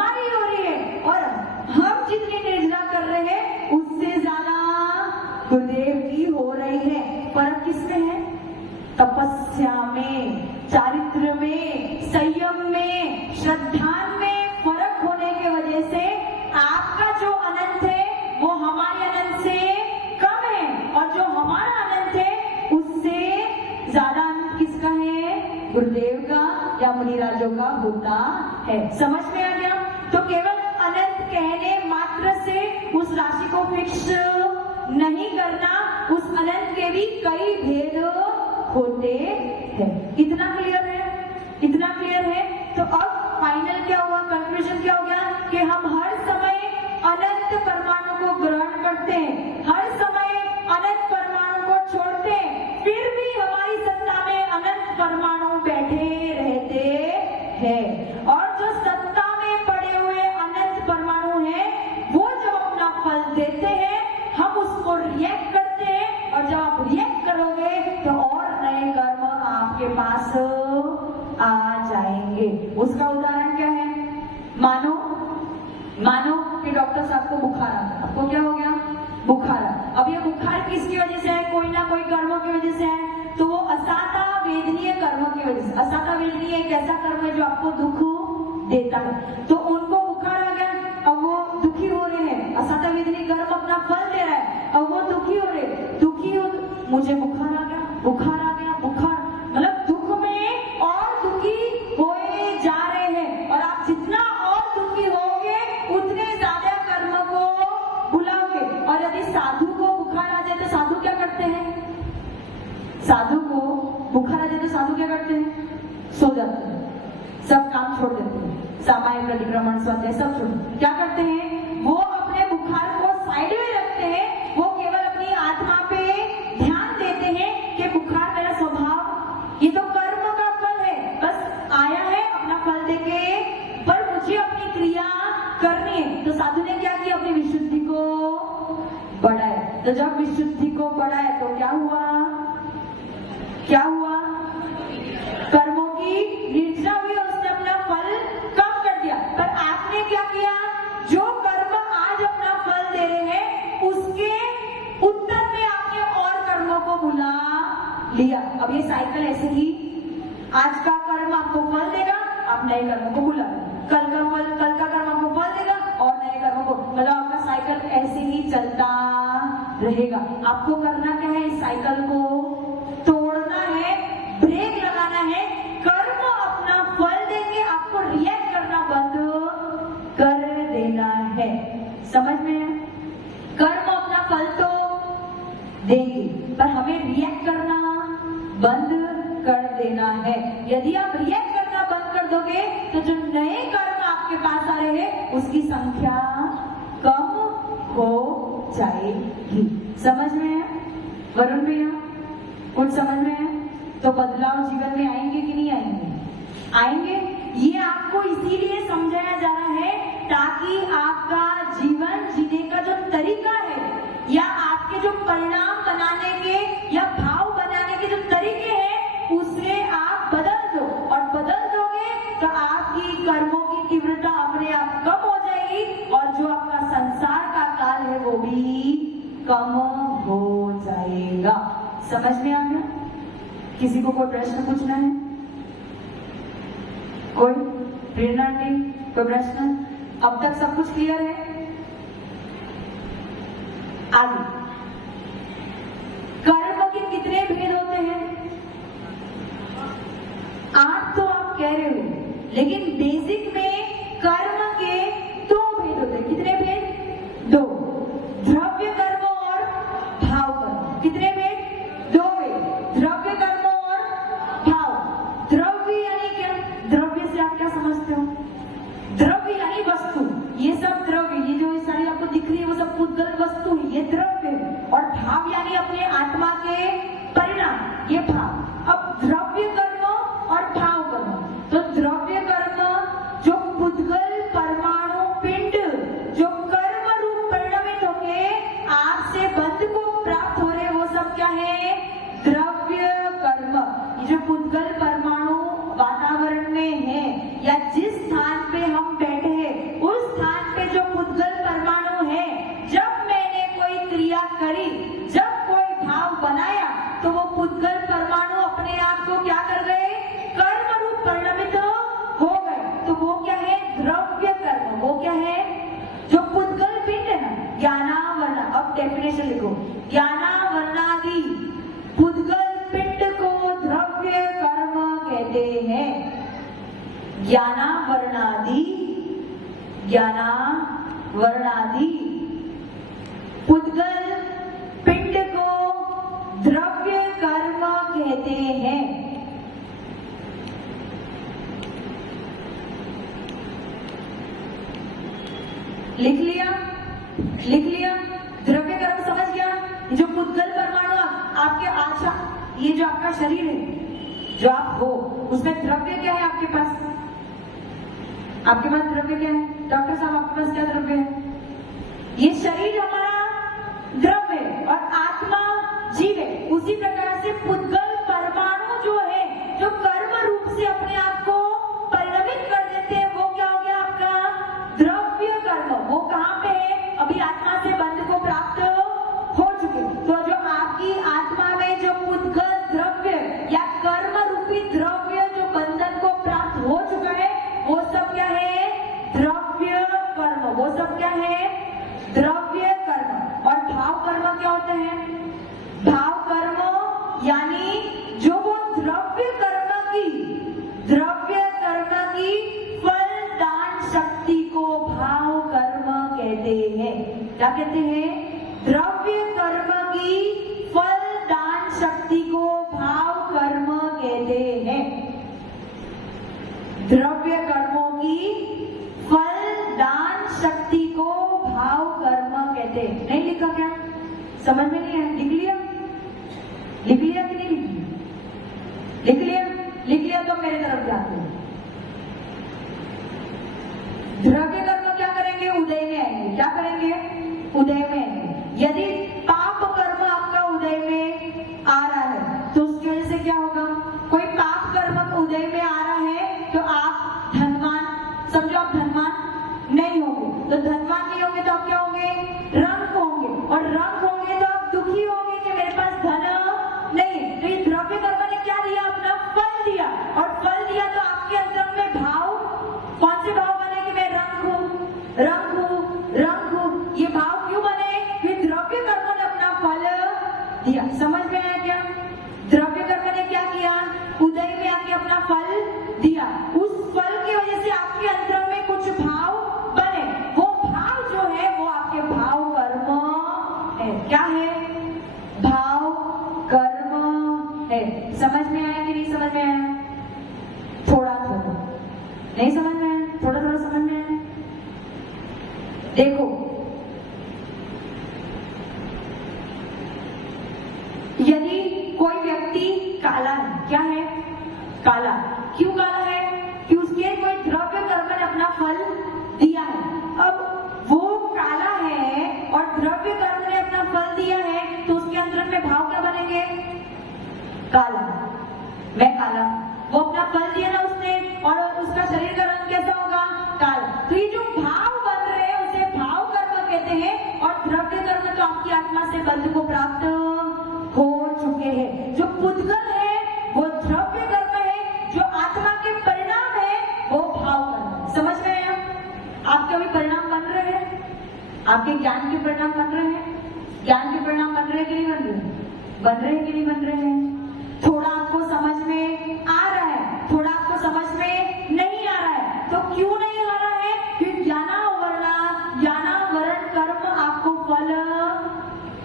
उससे ज्यादा गुरुदेव की हो रही है। फर्क किसमें है? तपस्या में, चारित्र में, संयम में, श्रद्धा में फर्क होने की वजह से आपका जो अनंत है वो हमारे अनंत से कम है, और जो हमारा अनंत है उससे ज्यादा अनंत किसका है? गुरुदेव का या मुनिराजों का होता है। समझ में आ गया? तो केवल अनंत कहने मात्र से उस राशि को फिक्स नहीं करना, उस अनंत के भी कई भेद होते हैं। इतना क्लियर है? इतना क्लियर है? तो अब फाइनल क्या हुआ, कंक्लूजन क्या हो गया कि हम हर समय अनंत परमाणु को ग्रहण करते हैं, हर समय अनंत परमाणु को छोड़ते हैं, फिर भी हमारी सत्ता में अनंत परमाणु बैठे रहते हैं। और जो सत्ता में पड़े हुए अनंत परमाणु हैं, वो जब अपना फल देते हैं हम उसको रिएक्ट करते हैं, और जब आप रिएक्ट करोगे तो और नए कर्म आपके पास आ जाएंगे। उसका उदाहरण क्या है? मानो कि डॉक्टर साहब को बुखार आ गया। आपको क्या हो गया? बुखार। अब ये बुखार किसकी वजह से है? कोई ना कोई कर्मों की वजह से है। तो वो असाता वेदनीय कर्मों की वजह से। असाता वेदनीय एक ऐसा कर्म है जो आपको दुख देता है। तो उनको बुखार आ गया, अब वो दुखी हो रहे हैं। असाता वेदनीय कर्म अपना फल दे रहा है, अब वो दुखी हो रहे, मुझे बुखार आ गया, बुखार आ गया, बुखार, मतलब दुख में और दुखी होए जा रहे हैं। और आप जितना और दुखी होगे उतने ज्यादा कर्म को बुलाओगे। और यदि साधु को बुखार आ जाए तो साधु क्या करते हैं? साधु को बुखार आ जाए तो साधु क्या करते हैं? सो जाते हैं, सब काम छोड़ देते हैं, सामायिक प्रतिक्रमण स्वाध्याय सब छोड़। क्या करते हैं? वो अपने बुखार को साइड में रखते हैं, वो केवल अपनी आत्मा पे ध्यान देते हैं कि बुखार मेरा स्वभाव, ये तो कर्म का फल है, बस आया है अपना फल देके, पर मुझे अपनी क्रिया करनी है। तो साधु ने क्या किया? अपनी विशुद्धि को बढ़ाया। तो जब विशुद्धि को बढ़ाया तो क्या हुआ? क्या हुआ? कर्मों की निर्जना हुई, उसने अपना फल कम कर दिया। पर आपने क्या किया? जो कर्म आज अपना फल दे रहे हैं उसके उत्तर में आपने और कर्मों को बुला लिया। अब ये साइकिल ऐसे ही, आज का कर्म आपको फल देगा, आप नए कर्मों को बुला, कल का कर्म आपको फल देगा और नए कर्मों को, मतलब आपका साइकिल ऐसे ही चलता रहेगा। आपको करना क्या है? इस साइकिल को तोड़ना है, ब्रेक लगाना है। कर्म अपना फल देंगे, आपको रिएक्ट करना बंद कर देना है। समझ में है? कर्म अपना फल तो देंगे, पर हमें रिएक्ट करना बंद कर देना है। यदि आप रिएक्ट करना बंद कर दोगे तो जो नए कर्म आपके पास आ रहे हैं उसकी संख्या कम हो जाएगी। समझ में है वरुण भैया? कुछ समझ में है? तो बदलाव जीवन में आएंगे कि नहीं आएंगे? आएंगे। ये आपको इसीलिए समझाया जा रहा है ताकि आपका जीवन जीने का जो तरीका है या आपके जो परिणाम बनाने के या भाव बनाने के जो तरीके हैं उसे आप बदल दो, और बदल दोगे तो आपकी कर्मों की तीव्रता अपने आप कम हो जाएगी, और जो आपका संसार का काल है वो भी कम हो जाएगा। समझ में आ गया? किसी को कोई प्रश्न पूछना है? कोई? प्रेरणा टी कोई प्रश्न? अब तक सब कुछ क्लियर है? आगे, कर्म के कितने भेद होते हैं? 8 तो आप कह रहे हो, लेकिन बेसिक में कर्म के 2 भेद होते हैं। कितने भेद? 2। द्रव्य कर्म और भाव कर्म। कितने भेद? 2 भेद। द्रव्य कर्म और भाव। द्रव्य यानी क्या? द्रव्य से आप क्या समझते हो? द्रव्य यानी वस्तु। ये सब द्रव्य, ये जो सारी आपको दिख रही है वो सब पुद्गल वस्तु, ये द्रव्य। और भाव यानी अपने आत्मा के परिणाम, ये भाव। अब द्रव्य कर्म और भाव कर्म। तो द्रव्य कर्म जो पुद्गल परमाणु पिंड जो कर्म रूप परिणमित होके आपसे बंध को प्राप्त हो रहे, वो सब क्या है? द्रव्य कर्म। ये जो पुद्गल परमाणु वातावरण में है या जिस स्थान पे हम बैठे हैं उस स्थान पे जो पुद्गल परमाणु है, जब मैंने डेफिनेशन लिखो। ज्ञानावरणादि पुद्गल पिंड को द्रव्य कर्म कहते हैं। ज्ञानावरणादि पुद्गल पिंड को द्रव्य कर्म कहते हैं। लिख लिया। द्रव्य कर्म समझ गया। जो पुद्गल परमाणु आपके आशा, ये जो आपका शरीर है, जो आप हो, उसमें द्रव्य क्या है आपके पास? आपके पास द्रव्य क्या है? डॉक्टर साहब आपके पास क्या द्रव्य है? ये शरीर हमारा द्रव्य है और आत्मा जीव है। उसी प्रकार से पुद्गल परमाणु जो है, जो कर्म रूप से अपने आप को परिणमित कर देते हैं, वो क्या हो गया आपका? द्रव्य कर्म। वो कहाँ पे है? अभी आत्मा से बंध को प्राप्त हो चुके। तो जो आपकी आत्मा में जो पुद्गल द्रव्य या कर्म रूपी द्रव्य जो बंधन को प्राप्त हो चुका है, वो सब क्या है? द्रव्य कर्म। वो सब क्या है? द्रव्य कर्म। और भाव कर्म क्या होते हैं? भाव कर्म यानी जो वो द्रव्य कर्म की फल दान शक्ति को भाव कर्म कहते हैं। क्या कहते हैं? द्रव्य कर्म की फल दान शक्ति को भाव कर्म कहते हैं। द्रव्य कर्मों की फल दान शक्ति को भाव कर्म कहते हैं। नहीं लिखा क्या? समझ में नहीं है? लिख लिया कि नहीं लिख लिया? लिख लिया तो मेरे तरफ जाते हैं। द्रव्य कर्म क्या करेंगे? उदय में आएंगे। क्या करेंगे? उदय में आएंगे। यदि पाप कर्म आपका उदय में आ रहा है तो उसकी वजह से क्या होगा? कोई पाप कर्म उदय में आ रहा है तो आप धनवान, समझो आप धनवान नहीं होंगे। तो धनवान नहीं होंगे तो आप क्या होंगे? रंग होंगे। और रंग होंगे तो आप दुखी होंगे कि मेरे पास धन नहीं। तो ये द्रव्य कर्म ने क्या दिया? अपना फल दिया। और फल दिया तो आपके अंदर में भाव, कौन से भाव बने कि मैं रंग हूं। ये भाव क्यों बने? ये द्रव्य कर्म ने अपना फल दिया। समझ में आया क्या? द्रव्य कर्म ने क्या किया? उदय में आके अपना फल दिया। उस फल की वजह से आपके अंदर में कुछ भाव बने। वो भाव जो है वो आपके भाव कर्म है। क्या है? भाव कर्म है। समझ में आया कि नहीं समझ में आया? थोड़ा नहीं समझ में आया? थोड़ा समझ में आया? देखो, यदि कोई व्यक्ति काला है, क्या है? काला। क्यों काला है? कि उसके कोई द्रव्य कर्म ने अपना फल दिया है। अब वो काला है और द्रव्य कर्म ने अपना फल दिया है तो उसके अंदर में भाव क्या बनेंगे? काला। मैं काला। वो अपना फल दिया ना उसने, और उसका शरीर का रंग कैसा होगा? काला। तो ये जो भाव बन रहे हैं उसे भाव कर्म कहते हैं। और द्रव्य कर्म तो आपकी आत्मा से बंध को प्राप्त हो चुके हैं। जो पुद्गल है वो द्रव्य कर्म है, जो आत्मा के परिणाम है वो भाव कर्म। समझ में आया? आपके अभी परिणाम बन रहे हैं, आपके ज्ञान के परिणाम बन रहे हैं। ज्ञान के परिणाम बन रहे हैं कि नहीं बन रहे? बन रहे हैं कि नहीं बन रहे हैं? थोड़ा आपको समझ में आ रहा है, थोड़ा आपको समझ में नहीं आ रहा है। तो क्यों नहीं आ रहा है? क्योंकि ज्ञानावरण कर्म आपको फल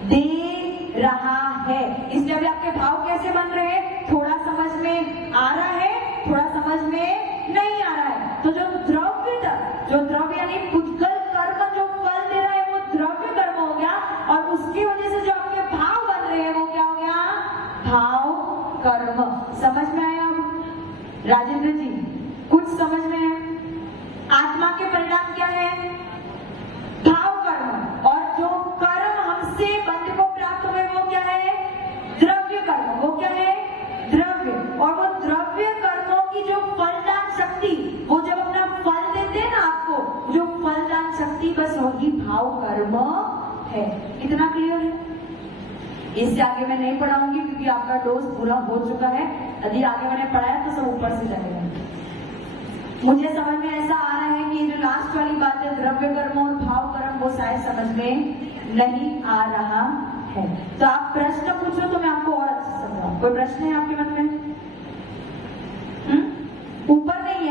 दे रहा है। इसलिए अभी आपके भाव कैसे बन रहे हैं? थोड़ा समझ में आ रहा है, थोड़ा समझ में नहीं आ रहा है। तो जो द्रव्य यानी पुद्गल कर्म जो फल दे रहा है वो द्रव्य कर्म हो गया। और उसकी वजह से जो आपके भाव बन रहे हैं वो क्या हो गया? भाव कर्म। समझ में आया? राजेंद्र जी कुछ समझ में है? आत्मा के परिणाम क्या है? भाव कर्म। और जो कर्म हमसे बंध को प्राप्त हुए वो क्या है? द्रव्य कर्म। वो क्या है? द्रव्य। और वो द्रव्य कर्मों की जो फलदान शक्ति, वो जब अपना फल देते हैं ना आपको, जो फलदान शक्ति बस वही भाव कर्म है। इतना क्लियर है? इससे आगे मैं नहीं पढ़ाऊंगी क्योंकि आपका डोज पूरा हो चुका है। यदि आगे मैंने पढ़ाया तो सब ऊपर से जाएगा। मुझे समझ में ऐसा आ रहा है कि ये जो लास्ट वाली बात है द्रव्य कर्म और भाव भाव कर्म वो शायद समझ में नहीं आ रहा है। तो आप प्रश्न पूछो तो मैं आपको और अच्छे से समझाऊं। कोई प्रश्न है आपके मन में? ऊपर नहीं,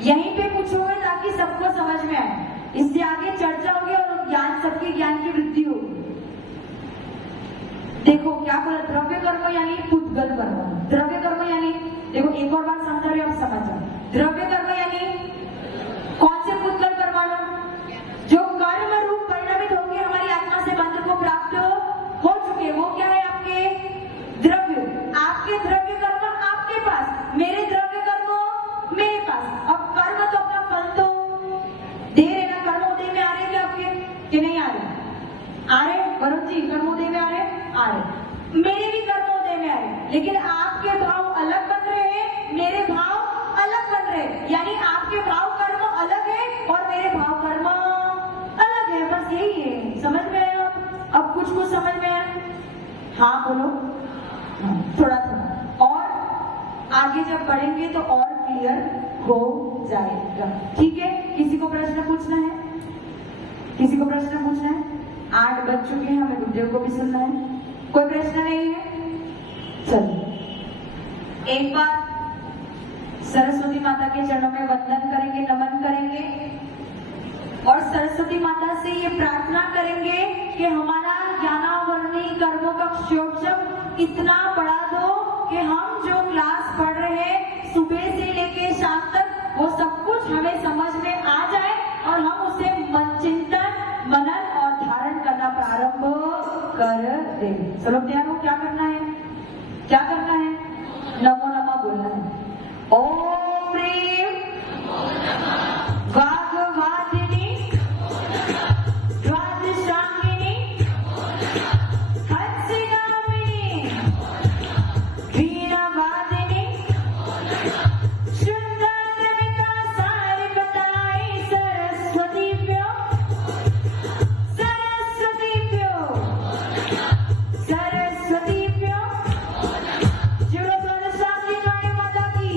यहीं पे पूछोगे ताकि सबको समझ में आए। इससे आगे चर्चा होगी और ज्ञान, सबके ज्ञान की वृद्धि होगी। देखो क्या बोला, द्रव्य कर्म यानी पुद्गल कर्म। द्रव्य कर्म यानी, देखो एक और बात समझा रही हो, आप समझ जाओ। द्रव्य कर्म यानी कौन से पुद्गल परमाणु? जो कर्म रूप परिणमित होंगे, हमारी आत्मा से बंध को प्राप्त हो चुके, वो क्या है? आपके द्रव्य। आपके द्रव्य कर्म आपके पास, मेरे द्रव्य कर्म मेरे पास। अब कर्म तो अपना फल तो दे रहे ना। कर्मोदय में आ रहे क्या आपके, कि नहीं आ रहे? आ रहे वरुण जी, कर्मोदय में आ रहे? आ रहे। मेरे भी कर्मोदय में आ रहे, लेकिन आपके भाव अलग बन रहे हैं, मेरे भाव अलग बन रहे हैं। यानी आपके भाव कर्म अलग है और मेरे भाव कर्म अलग है। बस यही है। समझ में आया? अब कुछ कुछ समझ में आया? हाँ बोलो। थोड़ा थोड़ा और आगे जब बढ़ेंगे तो और क्लियर हो जाएगा। ठीक है, किसी को प्रश्न पूछना है? किसी को प्रश्न पूछना है? 8 बज चुके हैं, हमें गुरुदेव को भी सुनना है। कोई प्रश्न नहीं है? चलिए एक बार सरस्वती माता के चरणों में वंदन करेंगे, नमन करेंगे और सरस्वती माता से ये प्रार्थना करेंगे कि हमारा ज्ञानावर्णी कर्मों का क्षोभम इतना बढ़ा दो कि हम जो क्लास पढ़ रहे हैं सुबह से लेके शाम तक, वो सब कुछ हमें समझ में आ जाए और हम उसे चिंतन, मनन और धारण करना प्रारंभ कर दें। चलो तैयार हो? क्या करना है? क्या करना है? नमो नमः बोलना है। ओम प्रेम वाग्वादिनी द्वादशांगिनी हंसिनामिनी वीणावादिनी सुंदरमिता सारिकताई सरस्वतीभ्यो सरस्वतीभ्यो सरस्वतीभ्यो। जुड़ो द्वादशांगी वाणी माता की,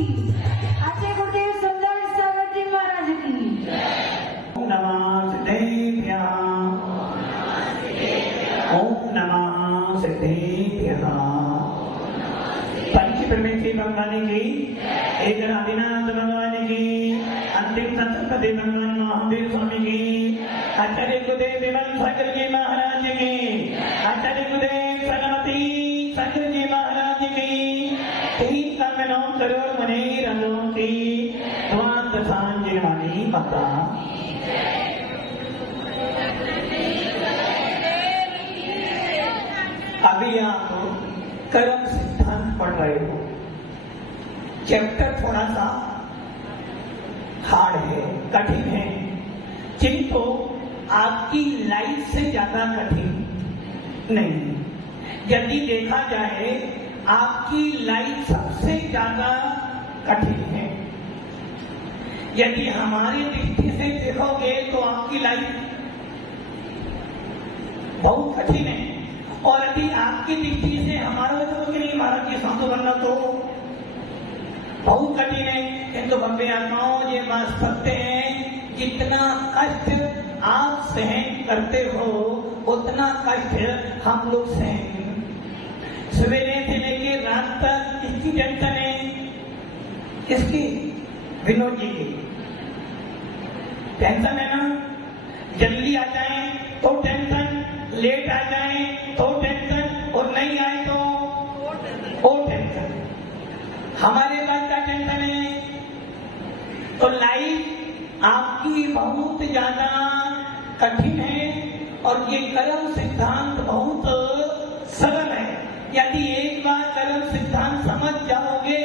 आचार्य गुरुदेव सुंदर सागर जी महाराज की। ओम नमः सिद्धेभ्यः। ओम नमः सिद्धेभ्यः। पंच परमेश्वरी भगवान की, एक आदिनाथ भगवान की, अंतिम सत्संगपति भगवान महादेव स्वामी की, आचार्य गुरुदेव विमल सागर जी महाराज की, आचार्य गुरुदेव सरस्वती सागर जी महाराज की, 3 करोड़ मनी रंगों की द्वादशांगी वाणी माता। अभी आप कर्म सिद्धांत पढ़ रहे हो। चैप्टर थोड़ा सा हार्ड है, कठिन है, किंतु आपकी लाइफ से ज्यादा कठिन नहीं। यदि देखा जाए आपकी लाइफ सबसे ज्यादा कठिन है। यदि हमारी दृष्टि से देखोगे तो आपकी लाइफ बहुत कठिन है, और यदि आपकी दृष्टि से हमारा तो कि नहीं महाराज जी साधु बनना तो बहुत कठिन है, किंतु बम्बे आत्माओं ये बात सकते हैं, जितना कष्ट आप सहन करते हो उतना कष्ट हम लोग सहन। सवेरे से लेके रात तक इसकी टेंशन है, इसकी विनोद जी की टेंशन है ना। जल्दी आ जाए तो टेंशन, लेट आ जाए तो टेंशन, और नहीं आए तो और टेंशन। हमारे पास क्या टेंशन है? तो लाइफ आपकी बहुत ज्यादा कठिन है, और ये कर्म सिद्धांत बहुत सरल है। यदि एक बार कर्म सिद्धांत समझ जाओगे,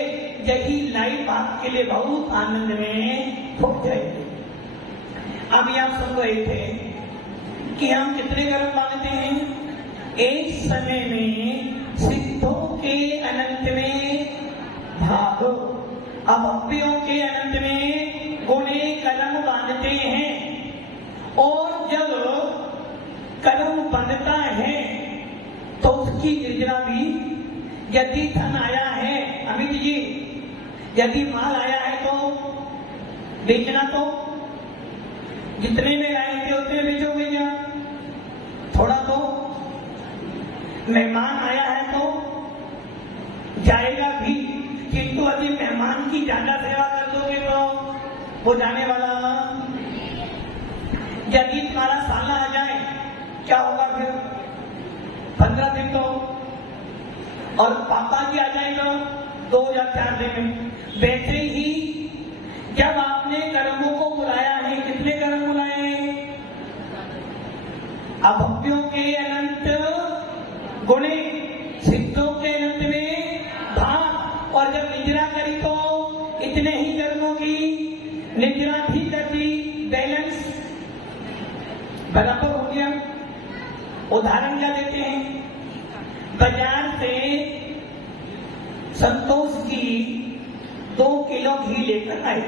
यही लाइफ आपके लिए बहुत आनंद में हो जाएगी। अभी आप सुन रहे थे कि हम कितने कर्म मांगते हैं? एक समय में सिद्धों के अनंत में भाग, अभव्यों के अनंत में गुणे कर्म बांधते हैं। और जब कर्म बंधता है तो उसकी निर्जना भी, यदि धन आया है अमित जी, यदि माल आया है तो बेचना तो जितने में आए थे की ज्यादा सेवा कर दोगे तो वो जाने वाला। यदि तुम्हारा साला आ जाए क्या होगा फिर? 15 दिन तो, और पापा जी आ जाए तो 2 या 4 दिन में। वैसे ही जब आपने कर्मों को बुलाया है, कितने कर्म बुलाए हैं? अभव्यों के अनंत गुणे, सिद्धों के अनंत में भाग। और जब निद्रा करी तो इतने ही कर्मों की निद्रा भी कर दी, बैलेंस बराबर हो गया। उदाहरण क्या देते हैं? बाजार से संतोष की 2 किलो घी लेकर आए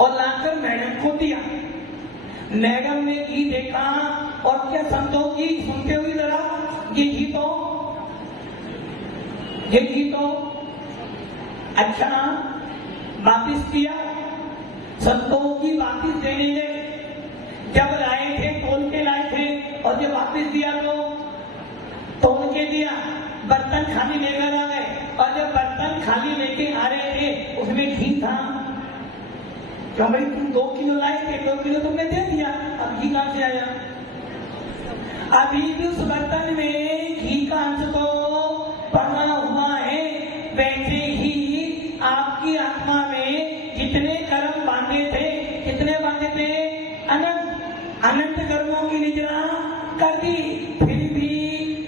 और लाकर मैडम को दिया। मैडम ने घी देखा और क्या संतोष जी सुनते हुए जरा, ये घी तो अच्छा, वापिस किया। संतोष जी वापिस देने गए, जब लाए थे तोल के लाए थे और जब वापिस दिया तो तोल के दिया, बर्तन खाली लेकर आ गए और जब बर्तन खाली लेके आ रहे थे उसमें घी था। क्यों भाई, तुम 2 किलो लाए थे, 2 किलो तुमने दे दिया, अब घी कहां से आया? अभी भी उस बर्तन में घी का अंश तो पड़ा हुआ है। वैसे ही आपकी आत्मा में जितने कर्म बांधे थे, कितने बांधे थे? अनंत अनंत कर्मों की निद्रा कर दी, फिर भी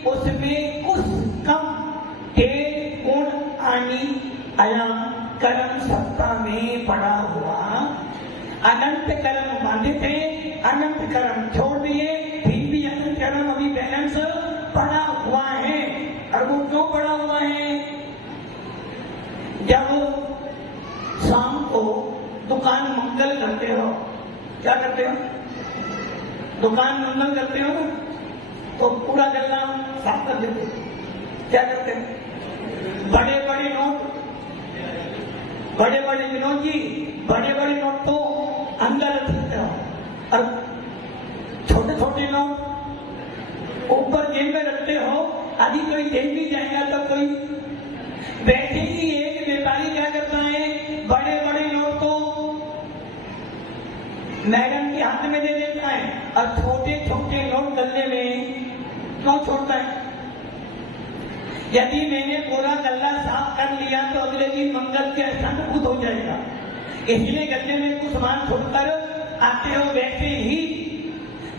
उसमें कुछ कम गुण आनी आया, कर्म सत्ता में पड़ा हुआ। अनंत कर्म बांधे थे, अनंत कर्म छोड़ दिए, फिर भी अनंत कर्म अभी बैलेंस पड़ा हुआ है। और वो क्यों पड़ा हुआ है? जब शाम को दुकान मंगल करते हो, क्या करते हो? दुकान मंगल करते हो तो पूरा गल्ला साफ कर देते हो। क्या करते हो? बड़े बड़े नोट, बड़े बड़े विनोद जी, बड़े बड़े नोट तो अंदर रख सकते हो और छोटे छोटे नोट ऊपर जेब में रखते हो। अभी कोई जेब भी जाएगा तो कोई। वैसे ही एक व्यापारी क्या करता है, बड़े बड़े नोट तो मैडम के हाथ में दे देता है और छोटे छोटे नोट गल्ले में क्यों छोड़ता है? यदि मैंने पूरा गल्ला साफ कर लिया तो अगले दिन मंगल के स्थान खुद हो जाएगा, इसलिए गल्ले में कुछ सामान छोड़कर आते हो। वैसे ही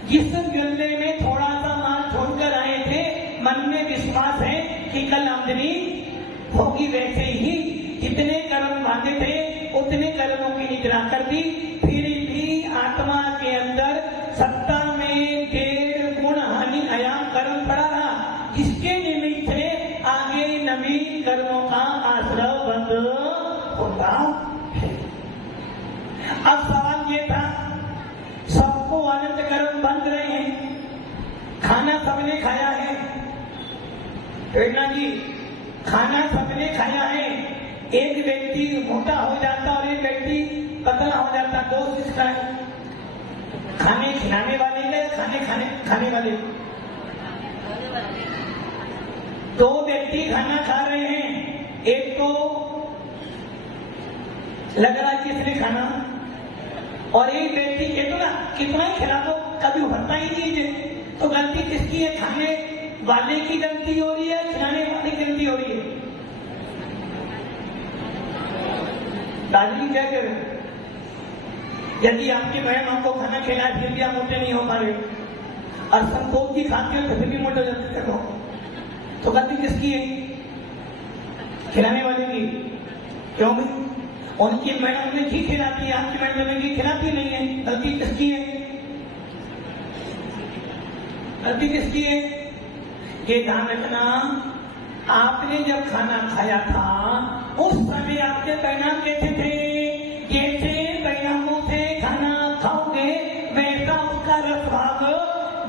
जिस गल्ले में थोड़ा सा माल छोड़कर आए थे, मन में विश्वास है कि कल आमदनी होगी। वैसे ही जितने कर्म बांधे थे उतने कर्मों की निद्रा कर दी, फिर भी आत्मा के अंदर सत्ता में 1.5 गुण हानि आया कर्म पड़ा रहा, जिसके निमित्त से आगे नवीन कर्मों का आश्रय बंद होता है। अब सवाल ये था, सबको अनंत कर्म बंद रहे हैं, खाना सबने खाया है, प्रेरणा जी खाना सबने खाया है। एक व्यक्ति मोटा हो जाता और एक व्यक्ति पतला हो जाता, दोष किसका है? खाने खिलाने वाले का या खाने वाले? 2 व्यक्ति खाना खा रहे हैं, एक तो लग रहा है कि इसने खाना, और एक व्यक्ति कहते ना कितना ही खिला दो कभी उभरता ही नहीं है। तो गलती किसकी है? खाने वाले की गलती हो रही है, खिलाने वाले की गलती हो रही है? दादी क्या करें? यदि आपकी बहन आपको खाना खिलाए फिर भी आप मोटे नहीं हो पा रहे, और संतोष की खाते हो तो फिर भी मोटे हो जाते हो, तो गलती किसकी है? खिलाने वाले की। क्यों भाई? उनकी मैडम ने घी खिलाती है, आपकी मैडम ने घी खिलाती नहीं है, गलती किसकी है? गलती किसकी है? ये ध्यान रखना, आपने जब खाना खाया था उस समय आपके परिणाम कैसे थे? जैसे परिणामों से खाना खाओगे वैसा उसका रसभाग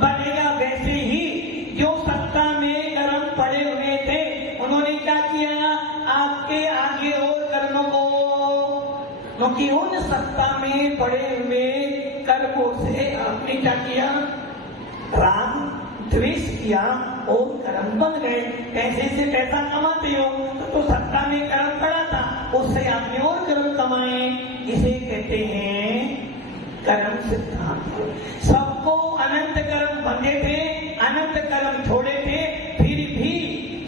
बनेगा। वैसे ही जो सत्ता में कर्म पड़े हुए थे उन्होंने क्या किया? आपके आगे और कर्मों को, क्योंकि उन सत्ता में पड़े हुए कर्मों से आपने क्या किया? राग द्वेष किया और कर्म बन गए। पैसे से पैसा कमाते हो तो सत्ता में कर्म पड़ा था, उससे आपने और कर्म कमाए, इसे कहते हैं कर्म सिद्धांत। सबको अनंत कर्म बंधे थे, अनंत कर्म छोड़े थे, फिर भी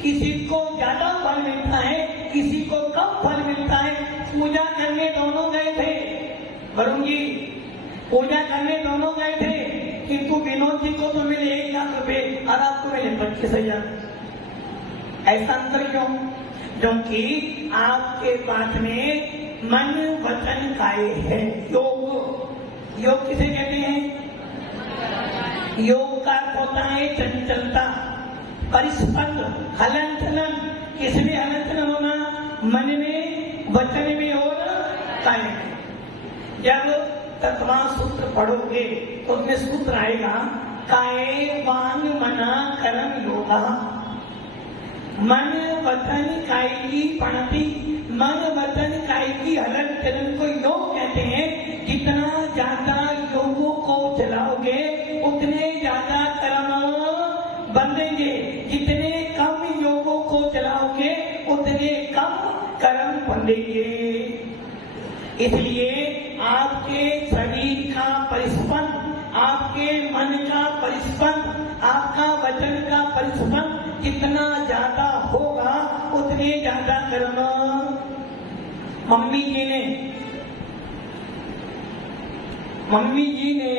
किसी को ज्यादा फल मिलता है, किसी को कम फल मिलता है। पूजा करने दोनों गए थे, वरुण जी पूजा करने दोनों गए थे, किंतु विनोद जी को तो मिले 1 लाख रुपए और आपको मिले 25,000। ऐसा अंतर क्यों? क्योंकि आपके पास में मन वचन काय है। योग, योग किसे कहते हैं? योग का अर्थ होता है चंचलता, परिस्पंद, हलन चलन। किसमें हलन चलन होना? मन में, वचन में और काय में। जब तत्वा सूत्र पढ़ोगे तो उसमें सूत्र आएगा काय वांग मना कर्म योगा। मन वचन काय की पणति, मन वचन काय की हलन चलन को योग कहते हैं। जितना ज्यादा योगों को चलाओगे उतने ज्यादा कर्म बंधेंगे, जितने कम योगों को चलाओगे उतने कम कर्म बंधेंगे। इसलिए आपके शरीर का परिस्पंद, आपके मन का परिस्पंद, आपका वचन का परिस्पंद जितना ज्यादा होगा उतने ज्यादा कर्म। मम्मी जी ने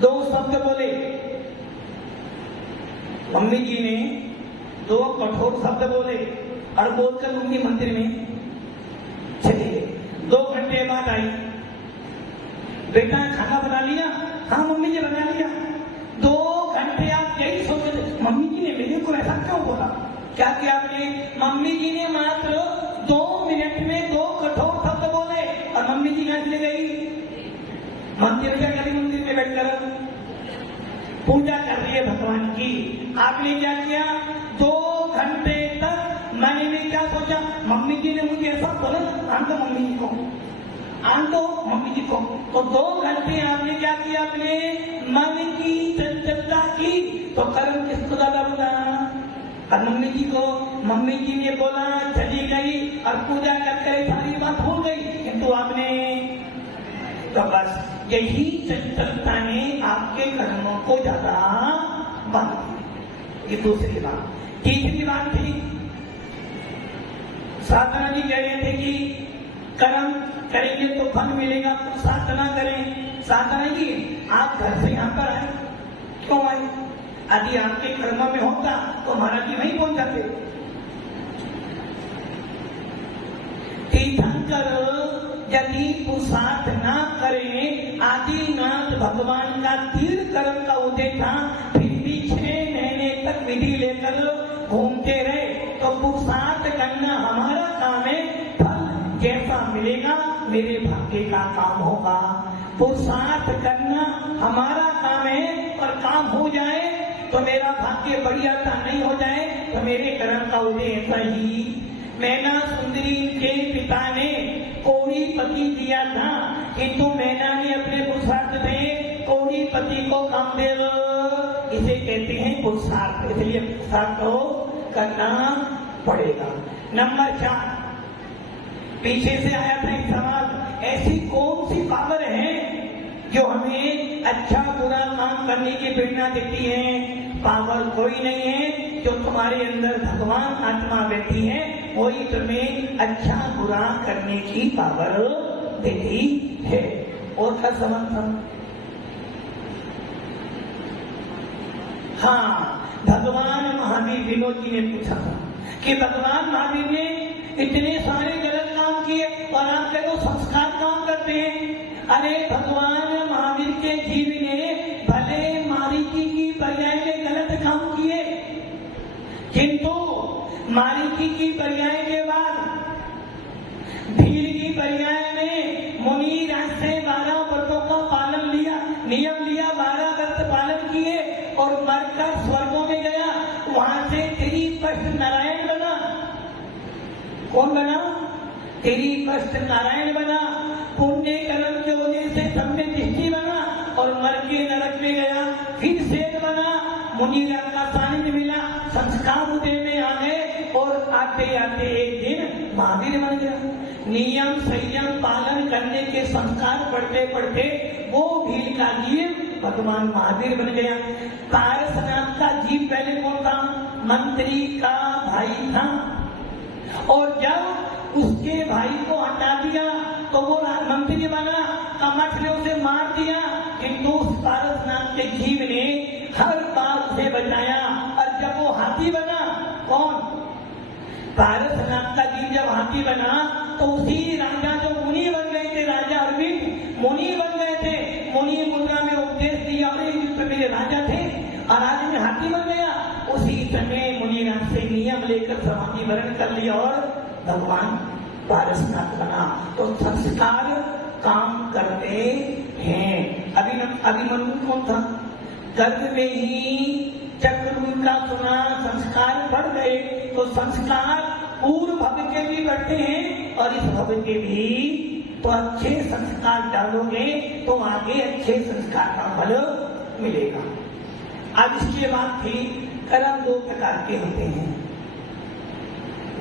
2 शब्द बोले, मम्मी जी ने 2 कठोर शब्द बोले और बोलकर मम्मी मंदिर में चले गए। 2 घंटे बाद आई, बेटा खाना बना लिया? हाँ मम्मी जी बना लिया। 2 घंटे आप यही सोच रहे, मम्मी जी ने मेरे को ऐसा क्यों बोला? क्या किया आपने? मम्मी जी ने मात्र 2 मिनट में 2 कठोर शब्द बोले और मम्मी जी यहाँ चले गई। मंदिर क्या करी? मंदिर में बैठकर पूजा कर रही है भगवान की। आपने क्या किया? 2 घंटे तक मैंने में क्या सोचा? मम्मी जी ने मुझे ऐसा बोला, आन दो मम्मी जी को, आन दो मम्मी जी को। तो 2 घंटे आपने क्या किया? अपने मन की चंचलता की। तो कर्म किसको ज्यादा बताना? और मम्मी जी को, मम्मी जी ने बोला चली गई और पूजा करके सारी बात भूल गई, किंतु आपने, तो बस यही चंचलता ने आपके कर्मों को ज्यादा बांध दिया। ये दूसरी बात। तीसरी बात थी, साधना जी कह रहे थे कि कर्म करेंगे तो फल मिलेगा, तो साधना करें। साधना जी आप घर से यहाँ पर आए, क्यों आए? यदि आपके कर्म में होता तो महाराज जी वहीं पहुंच जाते। तीर्थंकर यदि पुरुषार्थ ना करें, आदिनाथ भगवान का तीर्थ कर्म का उद्देश्य था, फिर भी 6 महीने तक विधि लेकर घूमते रहे, तो पुरुषार्थ करना हमारा काम है, फल जैसा मिलेगा मेरे भाग्य का काम होगा। पुरुषार्थ करना हमारा काम है और काम हो जाए तो मेरा भाग्य बढ़िया था, नहीं हो जाए तो मेरे कर्म का उदय ऐसा ही। मैना सुंदरी के पिता ने कौड़ी पति दिया था, किंतु मैना ने अपने पुरुषार्थ में कौड़ी पति को कामदेव, इसे कहते हैं पुरुषार्थ। इसलिए पुरुषार्थ को करना पड़ेगा। नंबर 4, पीछे से आया था एक सवाल, ऐसी कौन सी पावर है जो हमें अच्छा बुरा काम करने की प्रेरणा देती है? पावर कोई नहीं है, जो तुम्हारे अंदर भगवान आत्मा बैठी है वही तुम्हें अच्छा बुरा करने की पावर देती है। और क्या सवाल था? हाँ, भगवान महावीर, विनोद जी ने पूछा था कि भगवान महावीर ने इतने सारे गलत काम किए और आप कहो संस्कार काम करते हैं। अरे भगवान महावीर के जीव ने भले मारीची की पर्याय में गलत काम किए, किंतु मारीची की पर्याय के बाद भील की पर्याय में मुनि राज से 12 व्रतों का पालन लिया, नियम लिया, 12 व्रत पालन किए और मरकर स्वर्गों में गया। वहां से तेरी कष्ट नारायण बना। कौन बना? तेरी कष्ट नारायण बना। पुण्य कर्म के वजह से सब में दृष्टि बना और मर के नरक में गया। फिर शेर बना, मुनि राज का सानिध्य मिला, संस्कार उदय में आ गए और आते आते एक दिन महावीर बन गया। नियम संयम पालन करने के संस्कार पढ़ते पढ़ते वो भील का जीव भगवान महावीर बन गया। पारसनाथ का जीव पहले कौन था? मंत्री का भाई था, और जब उसके भाई को हटा दिया तो वो मंत्री बना, कमठ ने उसे मार दिया, किंतु उस पारसनाथ के जीव ने हर बार उसे बचाया। और जब वो हाथी बना, कौन? पारसनाथ का जीव जब हाथी बना तो उसी राजा जो मुनि बन गए थे, राजा अरविंद मुनि बन गए थे, मुनि मुद्रा में उपदेश दिया, मेरे राजा थे और आज में हाथी बन गया। उसी समय मुनिराज से नियम लेकर समाधि वरण कर लिया और भगवान पारसनाथ बना। तो संस्कार काम करते हैं। अभिमन्यु कौन था? गर्भ में ही चक्रव्यूह का सुना, संस्कार बढ़ गए तो संस्कार पूर्व भव के भी बढ़ते हैं और इस भव के भी। तो अच्छे संस्कार डालोगे तो आगे अच्छे संस्कार का फल मिलेगा। अब इसके बाद भी कर्म दो प्रकार के होते हैं,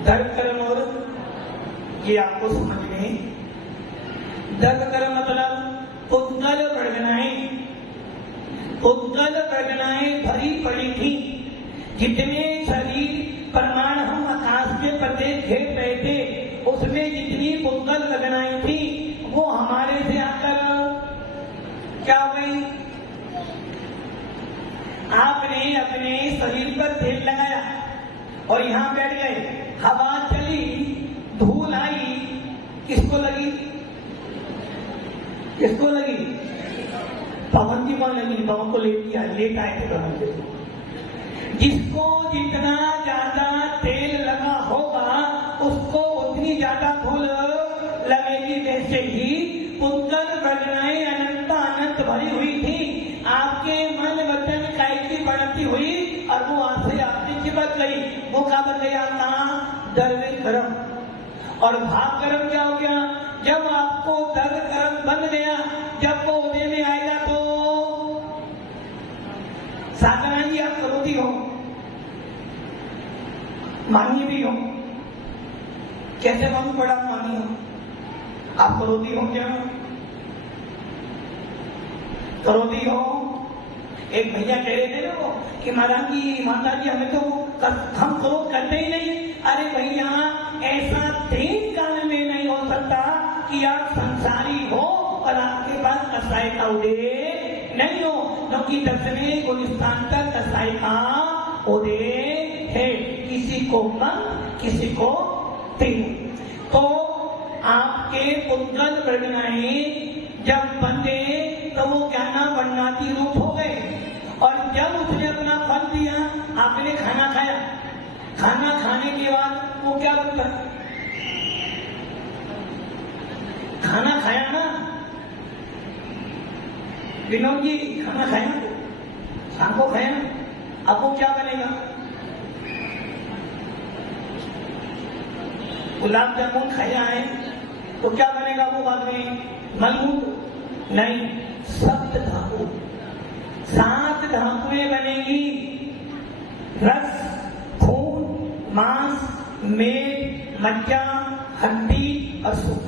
धर्म कर्म और ये आपको समझ में। धर्म कर्म मतलब उद्गल प्रगनाएं, उद्गल प्रगनाएं भरी पड़ी थी। जितने शरीर प्रमाण हम आकाश के प्रदेश घेर रहे थे उसमें जितनी उद्गल प्रगनाएं थी वो हमारे से आकर क्या हुई? आपने अपने शरीर पर तेल लगाया और यहाँ बैठ गए, हवा चली, धूल आई, किसको लगी? किसको लगी? पवन जी को लगी। पवन को लेट आए थे पवन जी। जिसको जितना ज्यादा तेल लगा होगा उसको उतनी ज्यादा धूल लगेगी। वैसे ही उद्गल प्रगनाएं अनंत अनंत भरी हुई थी। आपके मन वचन काय की बढ़ती हुई और वो आपसे आपसे चिपक गई। वो क्या बन गया? कहाँ? दर्द कर्म। और भाव कर्म क्या हो गया? जब आपको दर्द कर्म बन गया, जब वो उदय में आएगा तो साधना जी आप करोती हो, मानी भी हो। कैसे मालूम पड़ा मानी हो? आप करोती हो क्या? करोती हो? एक भैया कह रहे थे ना वो कि महाराज जी माता जी हमें तो हम क्रोध करते ही नहीं। अरे भैया ऐसा 3 काल में नहीं हो सकता कि आप संसारी हो और आपके पास कसाई का उदय नहीं हो, क्योंकि 10वें गुलिस्तान तक कसाई का उदय है। किसी को मन, किसी को तीन। तो आपके उद्गल प्रगनाएं जब बंधे तो वो ज्ञाना वर्णाती रूप हो गए। और जब उसने अपना फल दिया, आपने खाना खाया, खाना खाने के बाद वो क्या बनता? खाना खाया ना विनोद जी, खाना खाया, शाम को खाया, अब वो क्या बनेगा? गुलाब जामुन खाया है तो क्या बनेगा वो बाद में? मलमूत्र नहीं, सप्त धातु, 7 धातुएं बनेगी। रस, खून, मांस, मेद, मज्जा, हड्डी और सूख।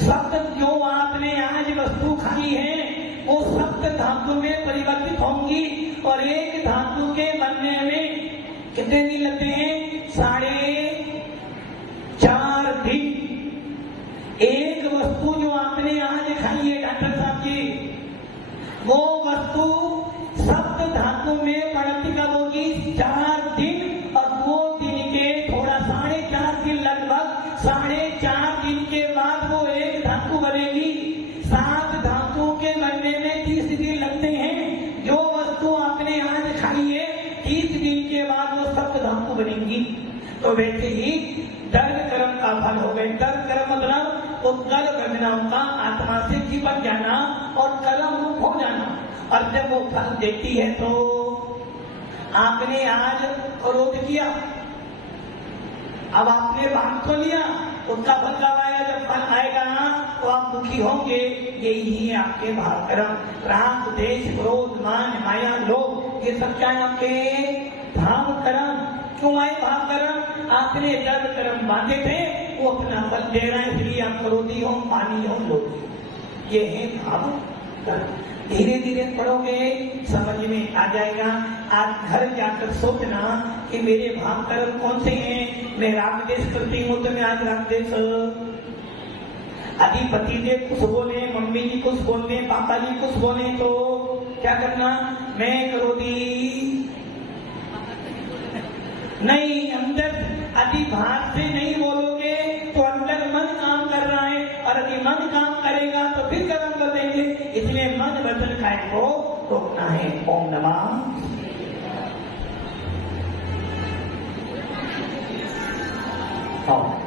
सप्त जो आपने आज वस्तु खाई है वो सप्त धातु में परिवर्तित होंगी। और एक धातु के बनने में कितने दिन लगते हैं? 4.5 दिन। एक वस्तु जो आपने आज खाई है डॉक्टर साहब जी, वो वस्तु सप्त धातु में परिवर्तित कब होगी? 4 दिन। और 2 दिन के थोड़ा 4.5 दिन, लगभग 4.5 दिन के बाद वो एक धातु बनेगी। 7 धातु के बनने में 30 दिन लगते हैं। जो वस्तु आपने आज खाई है 30 दिन के बाद वो सप्त धातु बनेगी। तो वैसे ही दर्द कर्म का फल हो गए। दर्द कर्म मतलब उद्गल प्रगनाओं का आत्मा से चिपक जाना और कर्म रूप हो जाना। और जब वो फल देती है तो आपने आज क्रोध किया, अब आपने बात को लिया, उसका फल कब आएगा? जब फल आएगा तो आप दुखी होंगे। यही है आपके भाव कर्म। राग, द्वेष, क्रोध, मान, माया, लोभ, ये सब क्या है? आपके भाव कर्म। क्यों आए भाव कर्म? आपने 10 कर्म बांधे थे, वो अपना फल दे रहा है, इसलिए आप क्रोधी हो, मानी हो, लोभी। ये है भाव कर्म। धीरे धीरे पढ़ोगे समझ में आ जाएगा। आज घर जाकर सोचना कि मेरे भाव कर्म कौन से हैं। मैं रागदेश करती हूँ तो मैं आज रागदेश, अधिपति देव कुछ बोले, मम्मी जी कुछ बोले, पापा जी कुछ बोले तो क्या करना? मैं क्रोधी नहीं, अंदर अधिभार से नहीं बोलोगे तो अंदर मन काम कर रहा है, और यदि मन काम करेगा तो फिर कर्म कर देंगे। इसलिए मन वचन काय को रोकना है। ओम नमः। हाँ।